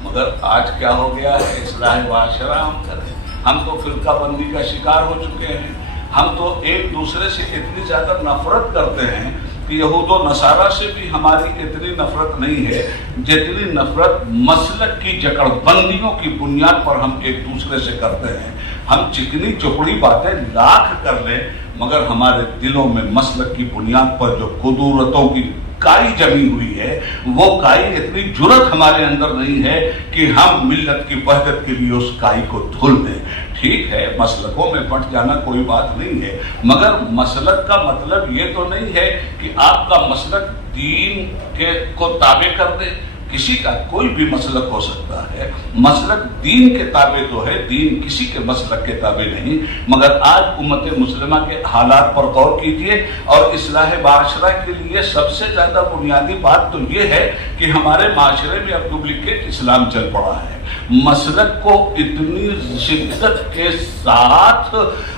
مگر آج کیا ہو گیا ہے؟ اصلاح معاشرہ ہم کریں، ہم تو فرقہ بندی کا شکار ہو چکے ہیں، ہم تو ایک دوسرے سے اتنی زیادہ نفرت کرتے ہیں کہ یہود و نصارہ سے بھی ہماری اتنی نفرت نہیں ہے جتنی نفرت مسلک کی جکڑ بندیوں کی بنیاد پر ہم ایک دوسرے سے کرتے ہیں۔ ہم چکنی چپڑی باتیں لاکھ کر لیں مگر ہمارے دلوں میں مسلک کی بنیاد پر جو قدورتوں کی کائی جمی ہوئی ہے، وہ کائی اتنی جرت ہمارے اندر نہیں ہے کہ ہم ملت کی وحدت کے لیے اس کائی کو دھل دیں۔ ٹھیک ہے، مسلکوں میں بٹ جانا کوئی بات نہیں ہے، مگر مسلک کا مطلب یہ تو نہیں ہے کہ آپ کا مسلک دین کو تابع کر دے۔ کسی کا کوئی بھی مسلک ہو سکتا ہے، مسلک دین کے تابع تو ہے، دین کسی کے مسلک کے تابع نہیں۔ مگر آج امت مسلمہ کے حالات پر غور کیجئے، اور اصلاح معاشرہ کے لیے سب سے زیادہ بنیادی بات تو یہ ہے کہ ہمارے معاشرے میں اب ڈپلیکیٹ اسلام چل پڑا ہے۔ مسلک کو اتنی شدت کے ساتھ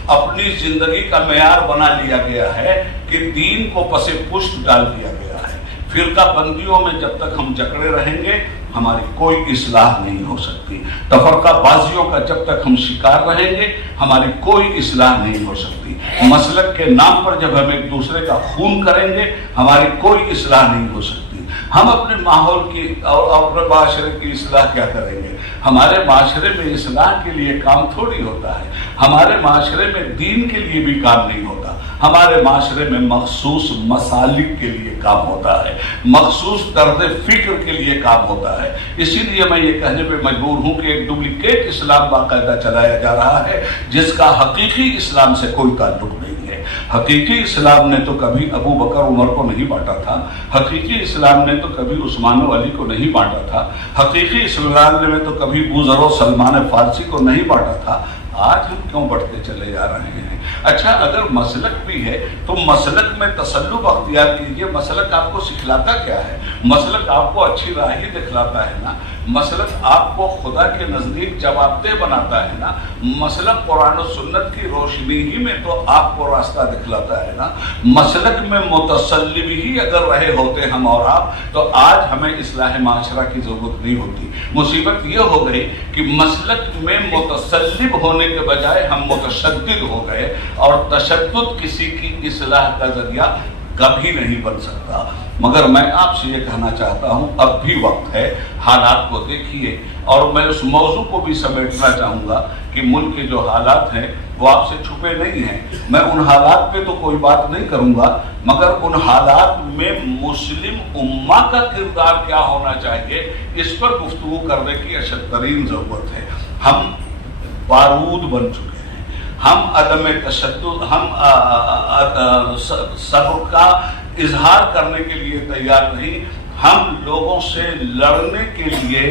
اپنی زندگی کا معیار بنا لیا گیا ہے کہ دین کو پس پشت ڈال دیا گیا ہے۔ فرقہ بندیوں میں جب تک ہم جکڑے رہیں گے ہماری کوئی اصلاح نہیں ہو سکتی، تفرقہ بازیوں کا جب تک ہم شکار رہیں گے ہماری کوئی اصلاح نہیں ہو سکتی، مسلک کے نام پر جب ہم ایک دوسرے کا خون کریں گے ہماری کوئی اصلاح نہیں ہو سکتی۔ ہم اپنے ماحول کی اور اپنے معاشرے کی اصلاح کیا کریں گے؟ ہمارے معاشرے میں اصلاح کے لیے کام تھوڑی ہوتا ہے، ہمارے معاشرے میں دین کے لیے بھی کام نہیں ہوتا، ہمارے معاشرے میں مخصوص مسالک کے لیے کام ہوتا ہے، مخصوص طرز فکر کے لیے کام ہوتا ہے۔ اسی لیے میں یہ کہنے پہ مجبور ہوں کہ ایک ڈپلیکیٹ اسلام باقاعدہ چلایا جا رہا ہے جس کا حقیقی اسلام سے کوئی تعلق نہیں ہے۔ حقیقی اسلام نے تو کبھی ابو بکر عمر کو نہیں بانٹا تھا، حقیقی اسلام نے تو کبھی عثمان و علی کو نہیں بانٹا تھا، حقیقی اسلام نے تو کبھی بوذر و سلمان فارسی کو نہیں بانٹا تھا۔ آج ہم کیوں بڑھتے چلے جا رہے ہیں؟ اچھا، اگر مسلک بھی ہے تو مسلک میں تسلب اختیار کیجئے۔ مسلک آپ کو سکھلاتا کیا ہے؟ مسلک آپ کو اچھی راہ ہی دکھلاتا ہے نا، مسلک آپ کو خدا کے نزدیک جواب دہ بناتا ہے نا، مسلک قرآن و سنت کی روشنی ہی میں تو آپ کو راستہ دکھلاتا ہے نا۔ مسلک میں متسلب ہی اگر رہے ہوتے ہم اور آپ تو آج ہمیں اصلاح معاشرہ کی ضرورت نہیں ہوتی۔ مصیبت یہ ہو گئی کہ مسلک میں متسلب ہونے کے بجائے ہم متشدد ہو گئے، اور تشدد کسی کی اصلاح کا ذریعہ کبھی نہیں بن سکتا۔ مگر میں آپ سے یہ کہنا چاہتا ہوں، اب بھی وقت ہے، حالات کو دیکھیے، اور میں اس موضوع کو بھی سمیٹنا چاہوں گا کہ ملک کے جو حالات ہیں وہ آپ سے چھپے نہیں ہیں۔ میں ان حالات پہ تو کوئی بات نہیں کروں گا، مگر ان حالات میں مسلم امہ کا کردار کیا ہونا چاہیے اس پر گفتگو کرنے کی اشد ترین ضرورت ہے۔ ہم بارود بن چکے ہیں، ہم عدم تشدد، ہم صبر کا اظہار کرنے کے لیے تیار نہیں، ہم لوگوں سے لڑنے کے لیے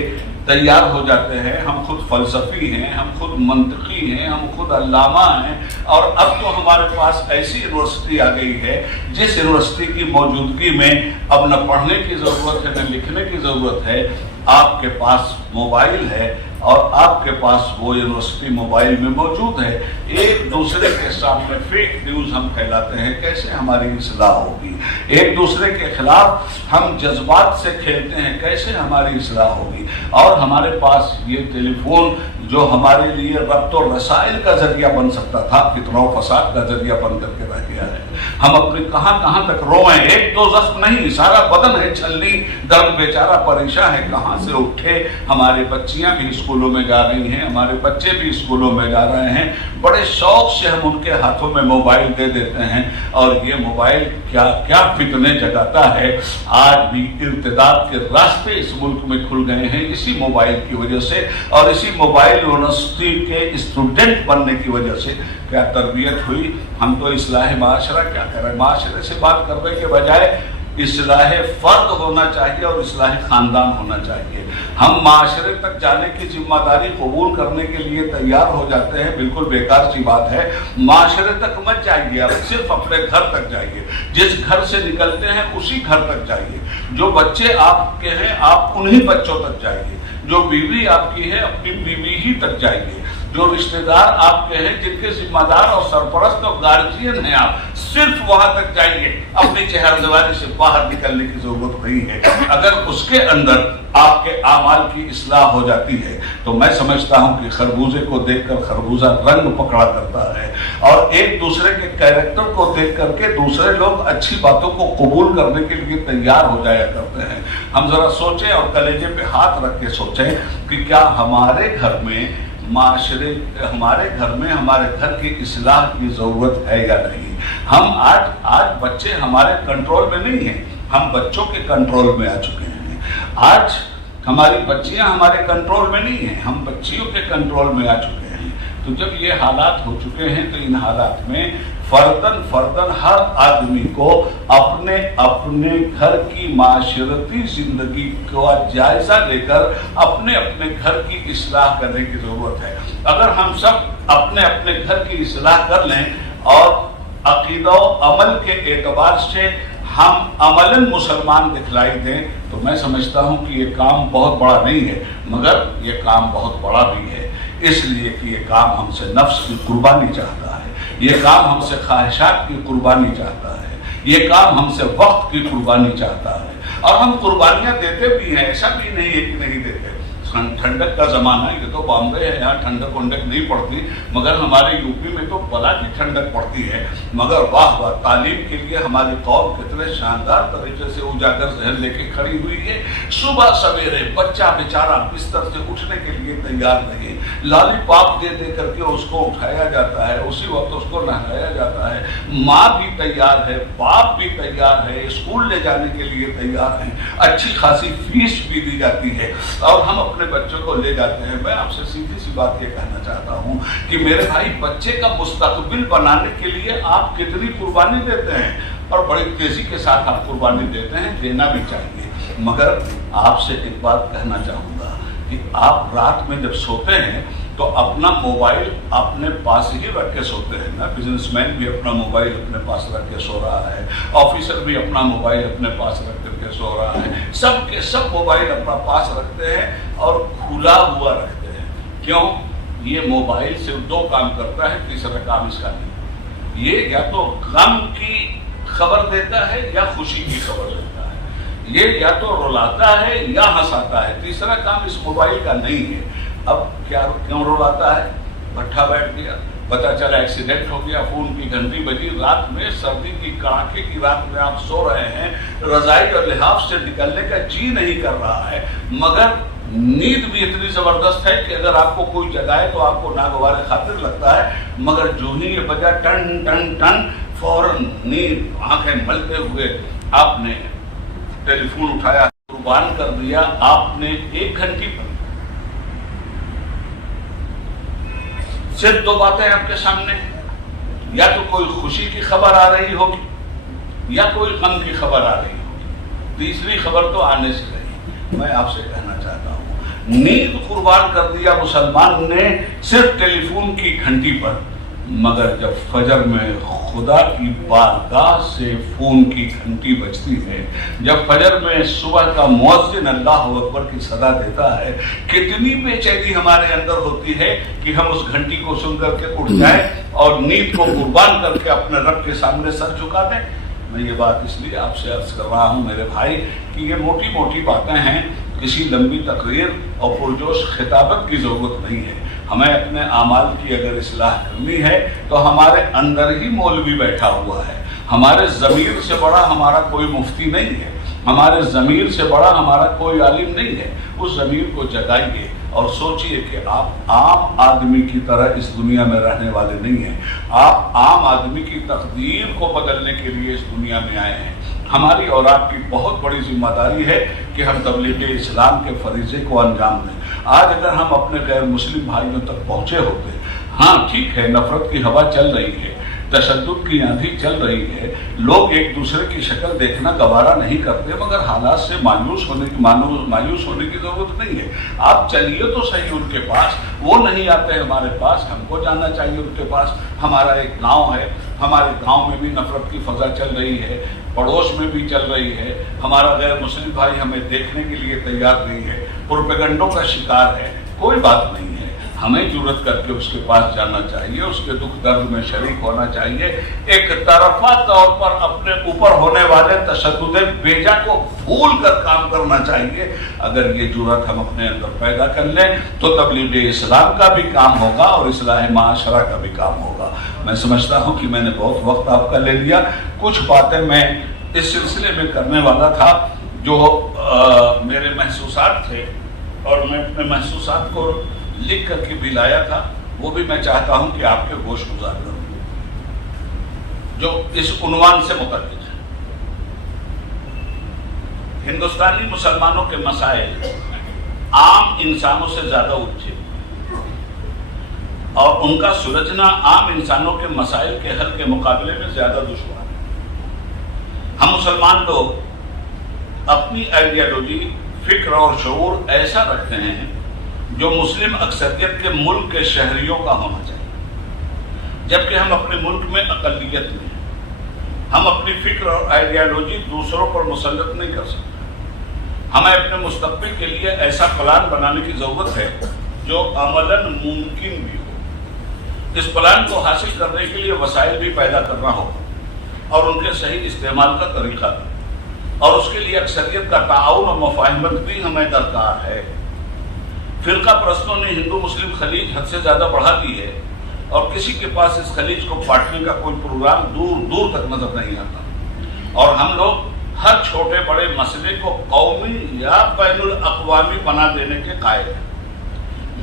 تیار ہو جاتے ہیں۔ ہم خود فلسفی ہیں، ہم خود منطقی ہیں، ہم خود علامہ ہیں، اور اب تو ہمارے پاس ایسی یونیورسٹی آ گئی ہے جس یونیورسٹی کی موجودگی میں اب نہ پڑھنے کی ضرورت ہے نہ لکھنے کی ضرورت ہے۔ آپ کے پاس موبائل ہے اور آپ کے پاس وہ یونیورسٹی موبائل میں موجود ہے۔ ایک دوسرے کے سامنے فیک نیوز ہم پھیلاتے ہیں، کیسے ہماری اصلاح ہوگی؟ ایک دوسرے کے خلاف ہم جذبات سے کھیلتے ہیں، کیسے ہماری اصلاح ہوگی؟ اور ہمارے پاس یہ ٹیلی فون جو ہمارے لیے ربط و رسائل کا ذریعہ بن سکتا تھا، فتنہ و فساد کا ذریعہ بن کر کے رہ گیا ہے۔ ہم اپنے کہاں کہاں تک روئیں، ایک دو زخم نہیں، سارا بدن ہے چھلنی، درد بیچارہ پریشان ہے، کہاں سے اٹھے۔ ہماری بچیاں بھی اسکولوں میں جا رہی ہیں، ہمارے بچے بھی اسکولوں میں جا رہے ہیں، بڑے شوق سے ہم ان کے ہاتھوں میں موبائل دے دیتے ہیں، اور یہ موبائل کیا کیا فتنے جگاتا ہے۔ آج بھی ارتداد کے راستے اس ملک میں کھل گئے ہیں اسی موبائل کی وجہ سے، اور اسی موبائل یونیورسٹی کے اسٹوڈنٹ بننے کی وجہ سے کیا تربیت ہوئی۔ ہم تو اصلاح معاشرہ کیا کریں، معاشرے سے بات کرنے کے بجائے اصلاح فرد ہونا چاہیے اور اصلاح خاندان ہونا چاہیے۔ ہم معاشرے تک جانے کی ذمہ داری قبول کرنے کے لیے تیار ہو جاتے ہیں، بالکل بیکار سی بات ہے۔ معاشرے تک مت جائیے، آپ صرف اپنے گھر تک جائیے، جس گھر سے نکلتے ہیں اسی گھر تک جائیے۔ جو بچے آپ کے ہیں آپ انہی بچوں تک جائیے، جو بیوی آپ کی ہے اپنی بیوی ہی تک جائیے، جو رشتہ دار آپ کے ہیں جن کے ذمہ دار اور سرپرست اور گارجین ہیں آپ صرف وہاں تک جائیے۔ اپنی چہردیواری سے باہر نکلنے کی ضرورت نہیں ہے۔ اگر اس کے اندر آپ کے اعمال کی اصلاح ہو جاتی ہے تو میں سمجھتا ہوں کہ خربوزے کو دیکھ کر خربوزہ رنگ پکڑا کرتا ہے، اور ایک دوسرے کے کیریکٹر کو دیکھ کر کے دوسرے لوگ اچھی باتوں کو قبول کرنے کے لیے تیار ہو جایا کرتے ہیں۔ ہم ذرا سوچیں اور کلیجے پہ ہاتھ رکھ کے سوچیں کہ کیا ہمارے گھر میں ہمارے گھر کی اصلاح کی ضرورت ہے یا نہیں؟ ہم آج بچے ہمارے کنٹرول میں نہیں ہیں، ہم بچوں کے کنٹرول میں آ چکے ہیں۔ آج ہماری بچیاں ہمارے کنٹرول میں نہیں ہیں، ہم بچیوں کے کنٹرول میں آ چکے ہیں۔ تو جب یہ حالات ہو چکے ہیں تو ان حالات میں فردن ہر آدمی کو اپنے گھر کی معاشرتی زندگی کا جائزہ لے کر اپنے گھر کی اصلاح کرنے کی ضرورت ہے۔ اگر ہم سب اپنے گھر کی اصلاح کر لیں اور عقیدہ و عمل کے اعتبار سے ہم عملاً مسلمان دکھلائی دیں تو میں سمجھتا ہوں کہ یہ کام بہت بڑا نہیں ہے، مگر یہ کام بہت بڑا بھی ہے، اس لیے کہ یہ کام ہم سے نفس کی قربانی چاہتا ہے، یہ کام ہم سے خواہشات کی قربانی چاہتا ہے، یہ کام ہم سے وقت کی قربانی چاہتا ہے، اور ہم قربانیاں دیتے بھی ہیں، ایسا بھی نہیں ہے کہ نہیں دیتے۔ ٹھنڈک کا زمانہ ہے، یہ تو بامبے ہے، یہاں ٹھنڈک نہیں پڑتی، مگر ہمارے یو پی میں تو بلا کی ٹھنڈک پڑتی ہے۔ مگر واہ واہ، تعلیم کے لیے ہماری قوم کتنے شاندار طریقے سے اجاگر ذہن لے کے کھڑی ہوئی ہے۔ صبح سویرے بچہ بیچارہ بستر سے اٹھنے کے لیے تیار نہیں، لالی پاپ دے دے کر کے اس کو اٹھایا جاتا ہے، اسی وقت اس کو نہلایا جاتا ہے، ماں بھی تیار ہے، باپ بھی تیار ہے، اسکول لے جانے کے لیے تیار ہیں، اچھی خاصی فیس بھی دی جاتی ہے، اور ہم اپنے بچوں کو لے جاتے ہیں۔ میں آپ سے سیدھی سی بات یہ کہنا چاہتا ہوں کہ میرے بھائی، بچے کا مستقبل بنانے کے لیے آپ کتنی قربانی دیتے ہیں، اور بڑی تیزی کے ساتھ آپ قربانی دیتے ہیں، دینا بھی چاہیے۔ مگر آپ سے ایک بات کہنا چاہوں گا کہ آپ رات میں جب سوتے ہیں تو اپنا موبائل اپنے پاس ہی رکھ کے سوتے ہیں نا۔ بزنس مین بھی اپنا موبائل اپنے پاس رکھ کے سو رہا ہے، آفیسر بھی اپنا موبائل اپنے پاس رکھ کر کے سو رہا ہے، سب کے سب موبائل اپنا پاس رکھتے ہیں اور کھلا ہوا رکھتے ہیں۔ کیوں؟ یہ موبائل صرف دو کام کرتا ہے، تیسرا کام اس کا نہیں۔ یہ یا تو غم کی خبر دیتا ہے یا خوشی کی خبر دیتا ہے، یہ یا تو رلاتا ہے یا ہنساتا ہے، تیسرا کام اس موبائل کا نہیں ہے۔ اب کیوں رلاتا ہے؟ بھٹا بیٹھ گیا، پتا چلا ایکسیڈنٹ ہو گیا، فون کی گھنٹی بجی، رات میں سردی کی کڑاکے کی رات میں آپ سو رہے ہیں، رضائی اور لحاف سے نکلنے کا جی نہیں کر رہا ہے، مگر نیند بھی اتنی زبردست ہے کہ اگر آپ کو کوئی جگائے تو آپ کو ناگوار خاطر لگتا ہے، مگر جو ہی یہ بجا ٹن ٹن ٹن، فوراً نیند آنکھیں ملتے ہوئے آپ نے ٹیلی فون اٹھایا، قربان کر دیا آپ نے 1 گھنٹے پر۔ صرف 2 باتیں آپ کے سامنے، یا تو کوئی خوشی کی خبر آ رہی ہوگی یا کوئی غم کی خبر آ رہی ہوگی، تیسری خبر تو آنے سے رہی۔ میں آپ سے کہنا چاہتا ہوں، نیند قربان کر دیا مسلمان نے صرف ٹیلی فون کی گھنٹی پر، مگر جب فجر میں خدا کی بارگاہ سے فون کی گھنٹی بجتی ہے، جب فجر میں صبح کا مؤذن اللہ اکبر کی صدا دیتا ہے، کتنی بے چینی ہمارے اندر ہوتی ہے کہ ہم اس گھنٹی کو سن کر کے اٹھ جائیں اور نیند کو قربان کر کے اپنے رب کے سامنے سر جھکا دیں۔ میں یہ بات اس لیے آپ سے عرض کر رہا ہوں میرے بھائی کہ یہ موٹی موٹی باتیں ہیں، کسی لمبی تقریر اور پرجوش خطابت کی ضرورت نہیں ہے۔ ہمیں اپنے اعمال کی اگر اصلاح کرنی ہے تو ہمارے اندر ہی مولوی بیٹھا ہوا ہے، ہمارے ضمیر سے بڑا ہمارا کوئی مفتی نہیں ہے، ہمارے ضمیر سے بڑا ہمارا کوئی عالم نہیں ہے۔ اس ضمیر کو جگائیے اور سوچئے کہ آپ عام آدمی کی طرح اس دنیا میں رہنے والے نہیں ہیں، آپ عام آدمی کی تقدیر کو بدلنے کے لیے اس دنیا میں آئے ہیں۔ ہماری اور آپ کی بہت بڑی ذمہ داری ہے کہ ہم تبلیغ اسلام کے فریضے کو انجام دیں۔ آج اگر ہم اپنے غیر مسلم بھائیوں تک پہنچے ہوتے، ہاں ٹھیک ہے، نفرت کی ہوا چل رہی ہے، تشدد کی آندھی چل رہی ہے، لوگ ایک دوسرے کی شکل دیکھنا گوارا نہیں کرتے، مگر حالات سے مایوس ہونے کی ضرورت نہیں ہے۔ آپ چلیے تو صحیح ان کے پاس، وہ نہیں آتے ہمارے پاس، ہم کو جانا چاہیے ان کے پاس۔ ہمارا ایک گاؤں ہے، ہمارے گاؤں میں بھی نفرت کی فضا چل رہی ہے، پڑوس میں بھی چل رہی ہے، ہمارا غیر مسلم بھائی ہمیں دیکھنے کے لیے تیار نہیں ہے، پروپیگنڈوں کا شکار ہے۔ کوئی بات نہیں ہے، ہمیں جرأت کر کے اس کے پاس جانا چاہیے، اس کے دکھ درد میں شریک ہونا چاہیے، ایک طرفہ طور پر اپنے اوپر ہونے والے تشدد بیجا کو بھول کر کام کرنا چاہیے۔ اگر یہ جرأت ہم اپنے اندر پیدا کر لیں تو تبلیغ اسلام کا بھی کام ہوگا اور اصلاح معاشرہ کا بھی کام ہوگا۔ میں سمجھتا ہوں کہ میں نے بہت وقت آپ کا لے لیا، کچھ باتیں میں اس سلسلے میں کرنے والا تھا جو میرے محسوسات تھے، اور میں اپنے محسوسات کو لکھ کر کے بھی لایا تھا، وہ بھی میں چاہتا ہوں کہ آپ کے گوش گزار کروں، جو اس عنوان سے متعلق ہے۔ ہندوستانی مسلمانوں کے مسائل عام انسانوں سے زیادہ الجھے اور ان کا سلجھنا عام انسانوں کے مسائل کے حل کے مقابلے میں زیادہ دشوار ہے۔ ہم مسلمان لوگ اپنی آئیڈیالوجی، فکر اور شعور ایسا رکھتے ہیں جو مسلم اکثریت کے ملک کے شہریوں کا ہونا چاہیے، جبکہ ہم اپنے ملک میں اقلیت میں ہیں۔ ہم اپنی فکر اور آئیڈیالوجی دوسروں پر مسلط نہیں کر سکتے۔ ہمیں اپنے مستقبل کے لیے ایسا پلان بنانے کی ضرورت ہے جو عملاً ممکن بھی ہو۔ اس پلان کو حاصل کرنے کے لیے وسائل بھی پیدا کرنا ہوگا اور ان کے صحیح استعمال کا طریقہ بھی، اور اس کے لیے اکثریت کا تعاون اور مفاہمت بھی ہمیں درکار ہے۔ فرقہ پرستوں نے ہندو مسلم خلیج حد سے زیادہ بڑھا دی ہے اور کسی کے پاس اس خلیج کو بانٹنے کا کوئی پروگرام دور دور تک نظر نہیں آتا، اور ہم لوگ ہر چھوٹے بڑے مسئلے کو قومی یا بین الاقوامی بنا دینے کے قائل ہیں۔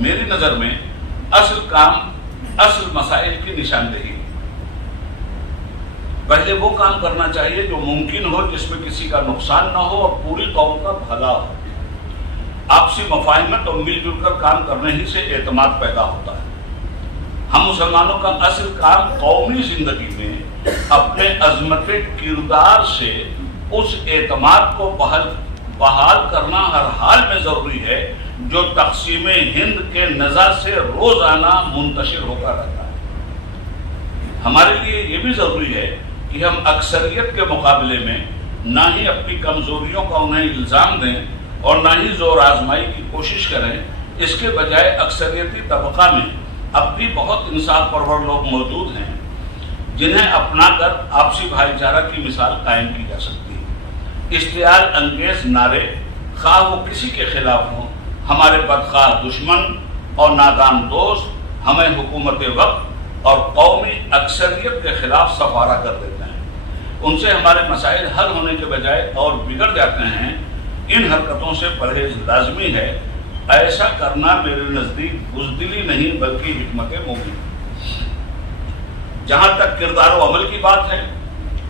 میری نظر میں اصل کام، اصل مسائل کی نشاندہی۔ پہلے وہ کام کرنا چاہیے جو ممکن ہو، جس میں کسی کا نقصان نہ ہو اور پوری قوم کا بھلا ہو۔ آپسی مفاہمت اور مل جل کر کام کرنے ہی سے اعتماد پیدا ہوتا ہے۔ ہم مسلمانوں کا اصل کام قومی زندگی میں اپنے عظمت کردار سے اس اعتماد کو بحال کرنا ہر حال میں ضروری ہے جو تقسیم ہند کے نزاع سے روزانہ منتشر ہوتا رہتا ہے۔ ہمارے لیے یہ بھی ضروری ہے کہ ہم اکثریت کے مقابلے میں نہ ہی اپنی کمزوریوں کا انہیں الزام دیں اور نہ ہی زور آزمائی کی کوشش کریں۔ اس کے بجائے اکثریتی طبقہ میں اب بھی بہت انصاف پرور لوگ موجود ہیں جنہیں اپنا کر آپسی بھائی چارہ کی مثال قائم کی جا سکتی ہے۔ اشتعال انگیز نعرے خواہ وہ کسی کے خلاف ہوں، ہمارے بدخواہ دشمن اور نادان دوست ہمیں حکومت وقت اور قومی اکثریت کے خلاف سفارہ کر دیتے ہیں۔ ان سے ہمارے مسائل حل ہونے کے بجائے اور بگڑ جاتے ہیں۔ ان حرکتوں سے پرہیز لازمی ہے۔ ایسا کرنا میرے نزدیک بزدلی نہیں بلکہ حکمت مومن۔ جہاں تک کردار و عمل کی بات ہے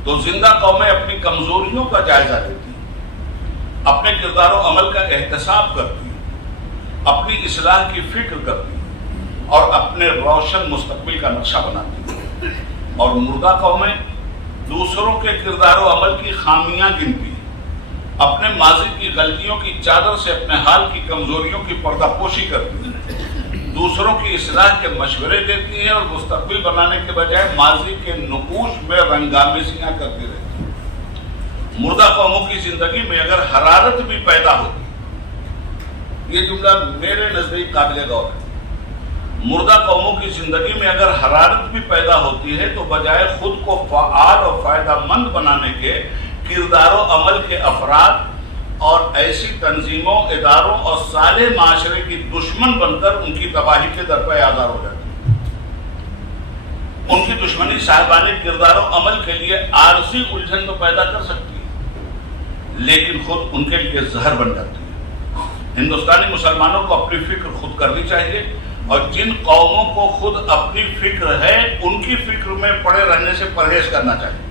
تو زندہ قومیں اپنی کمزوریوں کا جائزہ لیتی ہیں، اپنے کردار و عمل کا احتساب کرتی ہیں، اپنی اصلاح کی فکر کرتی ہیں اور اپنے روشن مستقبل کا نقشہ بناتی ہیں، اور مردہ قومیں دوسروں کے کردار و عمل کی خامیاں گنتی ہیں، اپنے ماضی کی غلطیوں کی چادر سے اپنے حال کی کمزوریوں کی پردہ پوشی کرتی ہیں، دوسروں کی اصلاح کے مشورے دیتی ہیں اور مستقبل بنانے کے بجائے ماضی کے نقوش میں رنگامیزیاں کرتی رہتی ہیں۔ مردہ قوموں کی زندگی میں اگر حرارت بھی پیدا ہوتی، یہ جملہ میرے نزدیک قابل غور ہے، مردہ قوموں کی زندگی میں اگر حرارت بھی پیدا ہوتی ہے تو بجائے خود کو فعال اور فائدہ مند بنانے کے کردار و عمل کے افراد اور ایسی تنظیموں، اداروں اور صالح معاشرے کی دشمن بن کر ان کی تباہی کے در پہ آزار ہو جاتی ہے۔ ان کی دشمنی صاحبان کردار و عمل کے لیے عارضی الجھن تو پیدا کر سکتی ہے لیکن خود ان کے لیے زہر بن جاتی ہے۔ ہندوستانی مسلمانوں کو اپنی فکر خود کرنی چاہیے اور جن قوموں کو خود اپنی فکر ہے ان کی فکر میں پڑے رہنے سے پرہیز کرنا چاہیے۔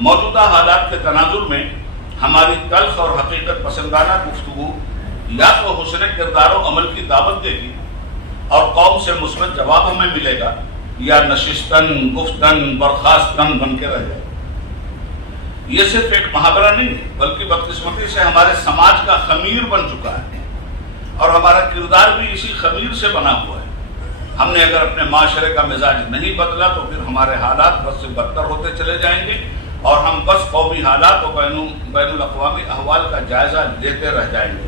موجودہ حالات کے تناظر میں ہماری تلخ اور حقیقت پسندانہ گفتگو یا تو حسن کردار و عمل کی دعوت دے گی اور قوم سے مثبت جواب ہمیں ملے گا، یا نشستن گفتن برخاستن بن کے رہ جائے۔ یہ صرف ایک محاورہ نہیں ہے بلکہ بدقسمتی سے ہمارے سماج کا خمیر بن چکا ہے اور ہمارا کردار بھی اسی خمیر سے بنا ہوا ہے۔ ہم نے اگر اپنے معاشرے کا مزاج نہیں بدلا تو پھر ہمارے حالات بد سے بدتر ہوتے چلے جائیں گے اور ہم بس قومی حالات اور بین الاقوامی احوال کا جائزہ لیتے رہ جائیں گے۔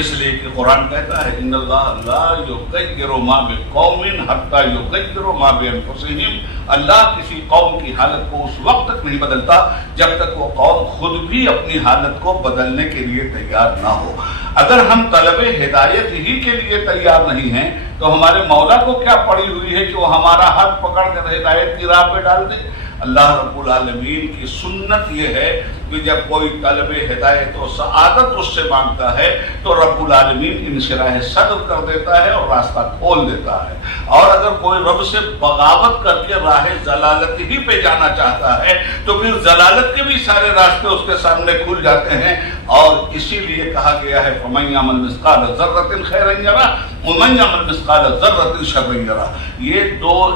اس لیے کہ قرآن کہتا ہے ان اللہ لا یغیر ما بقوم حتی یغیروا ما بانفسہم، اللہ کسی قوم کی حالت کو اس وقت تک نہیں بدلتا جب تک وہ قوم خود بھی اپنی حالت کو بدلنے کے لیے تیار نہ ہو۔ اگر ہم طلب ہدایت ہی کے لیے تیار نہیں ہیں تو ہمارے مولا کو کیا پڑی ہوئی ہے کہ وہ ہمارا ہاتھ پکڑ کر ہدایت کی راہ پہ ڈال دے؟ اللہ رب العالمین کی سنت یہ ہے کہ جب کوئی طلب ہدایت و سعادت اس سے مانگتا ہے تو رب العالمین انشراح صدر کر دیتا ہے اور راستہ کھول دیتا ہے، اور اگر کوئی رب سے بغاوت کر کے راہ ضلالت ہی پہ جانا چاہتا ہے تو پھر ضلالت کے بھی سارے راستے اس کے سامنے کھل جاتے ہیں۔ اور اسی لیے کہا گیا ہے فَمَن يَعْمَلْ مِثْقَالَ ذَرَّةٍ خَيْرًا يَرَهُ وَمَن يَعْمَلْ مِثْقَالَ ذَرَّةٍ شَرًّا يَرَهُ۔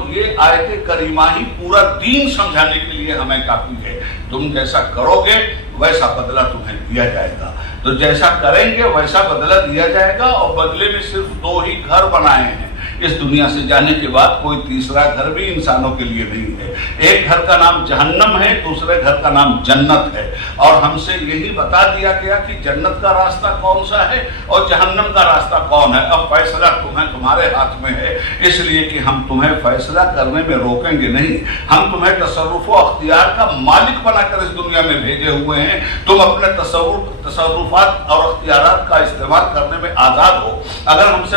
یہ آیت کریمہ ہی پورا دین سمجھانے کے لیے ہمیں کافی ہے۔ تم جیسا کرو گے ویسا بدلہ تمہیں دیا جائے گا، تو جیسا کریں گے ویسا بدلہ دیا جائے گا۔ اور بدلے میں صرف دو ہی گھر بنائے ہیں، اس دنیا سے جانے کے بعد کوئی تیسرا گھر بھی انسانوں کے لیے نہیں ہے۔ ایک گھر کا نام جہنم ہے، دوسرے گھر کا نام جنت ہے، اور ہم سے یہی بتا دیا گیا کہ جنت کا راستہ کون سا ہے اور جہنم کا راستہ کون ہے۔ اب فیصلہ تمہارے ہاتھ میں ہے، اس لیے کہ ہم تمہیں فیصلہ کرنے میں روکیں گے نہیں، ہم تمہیں تصرف و اختیار کا مالک بنا کر اس دنیا میں بھیجے ہوئے ہیں۔ تم اپنے تصرفات اور اختیارات کا استعمال کرنے میں آزاد ہو۔ اگر ہم سے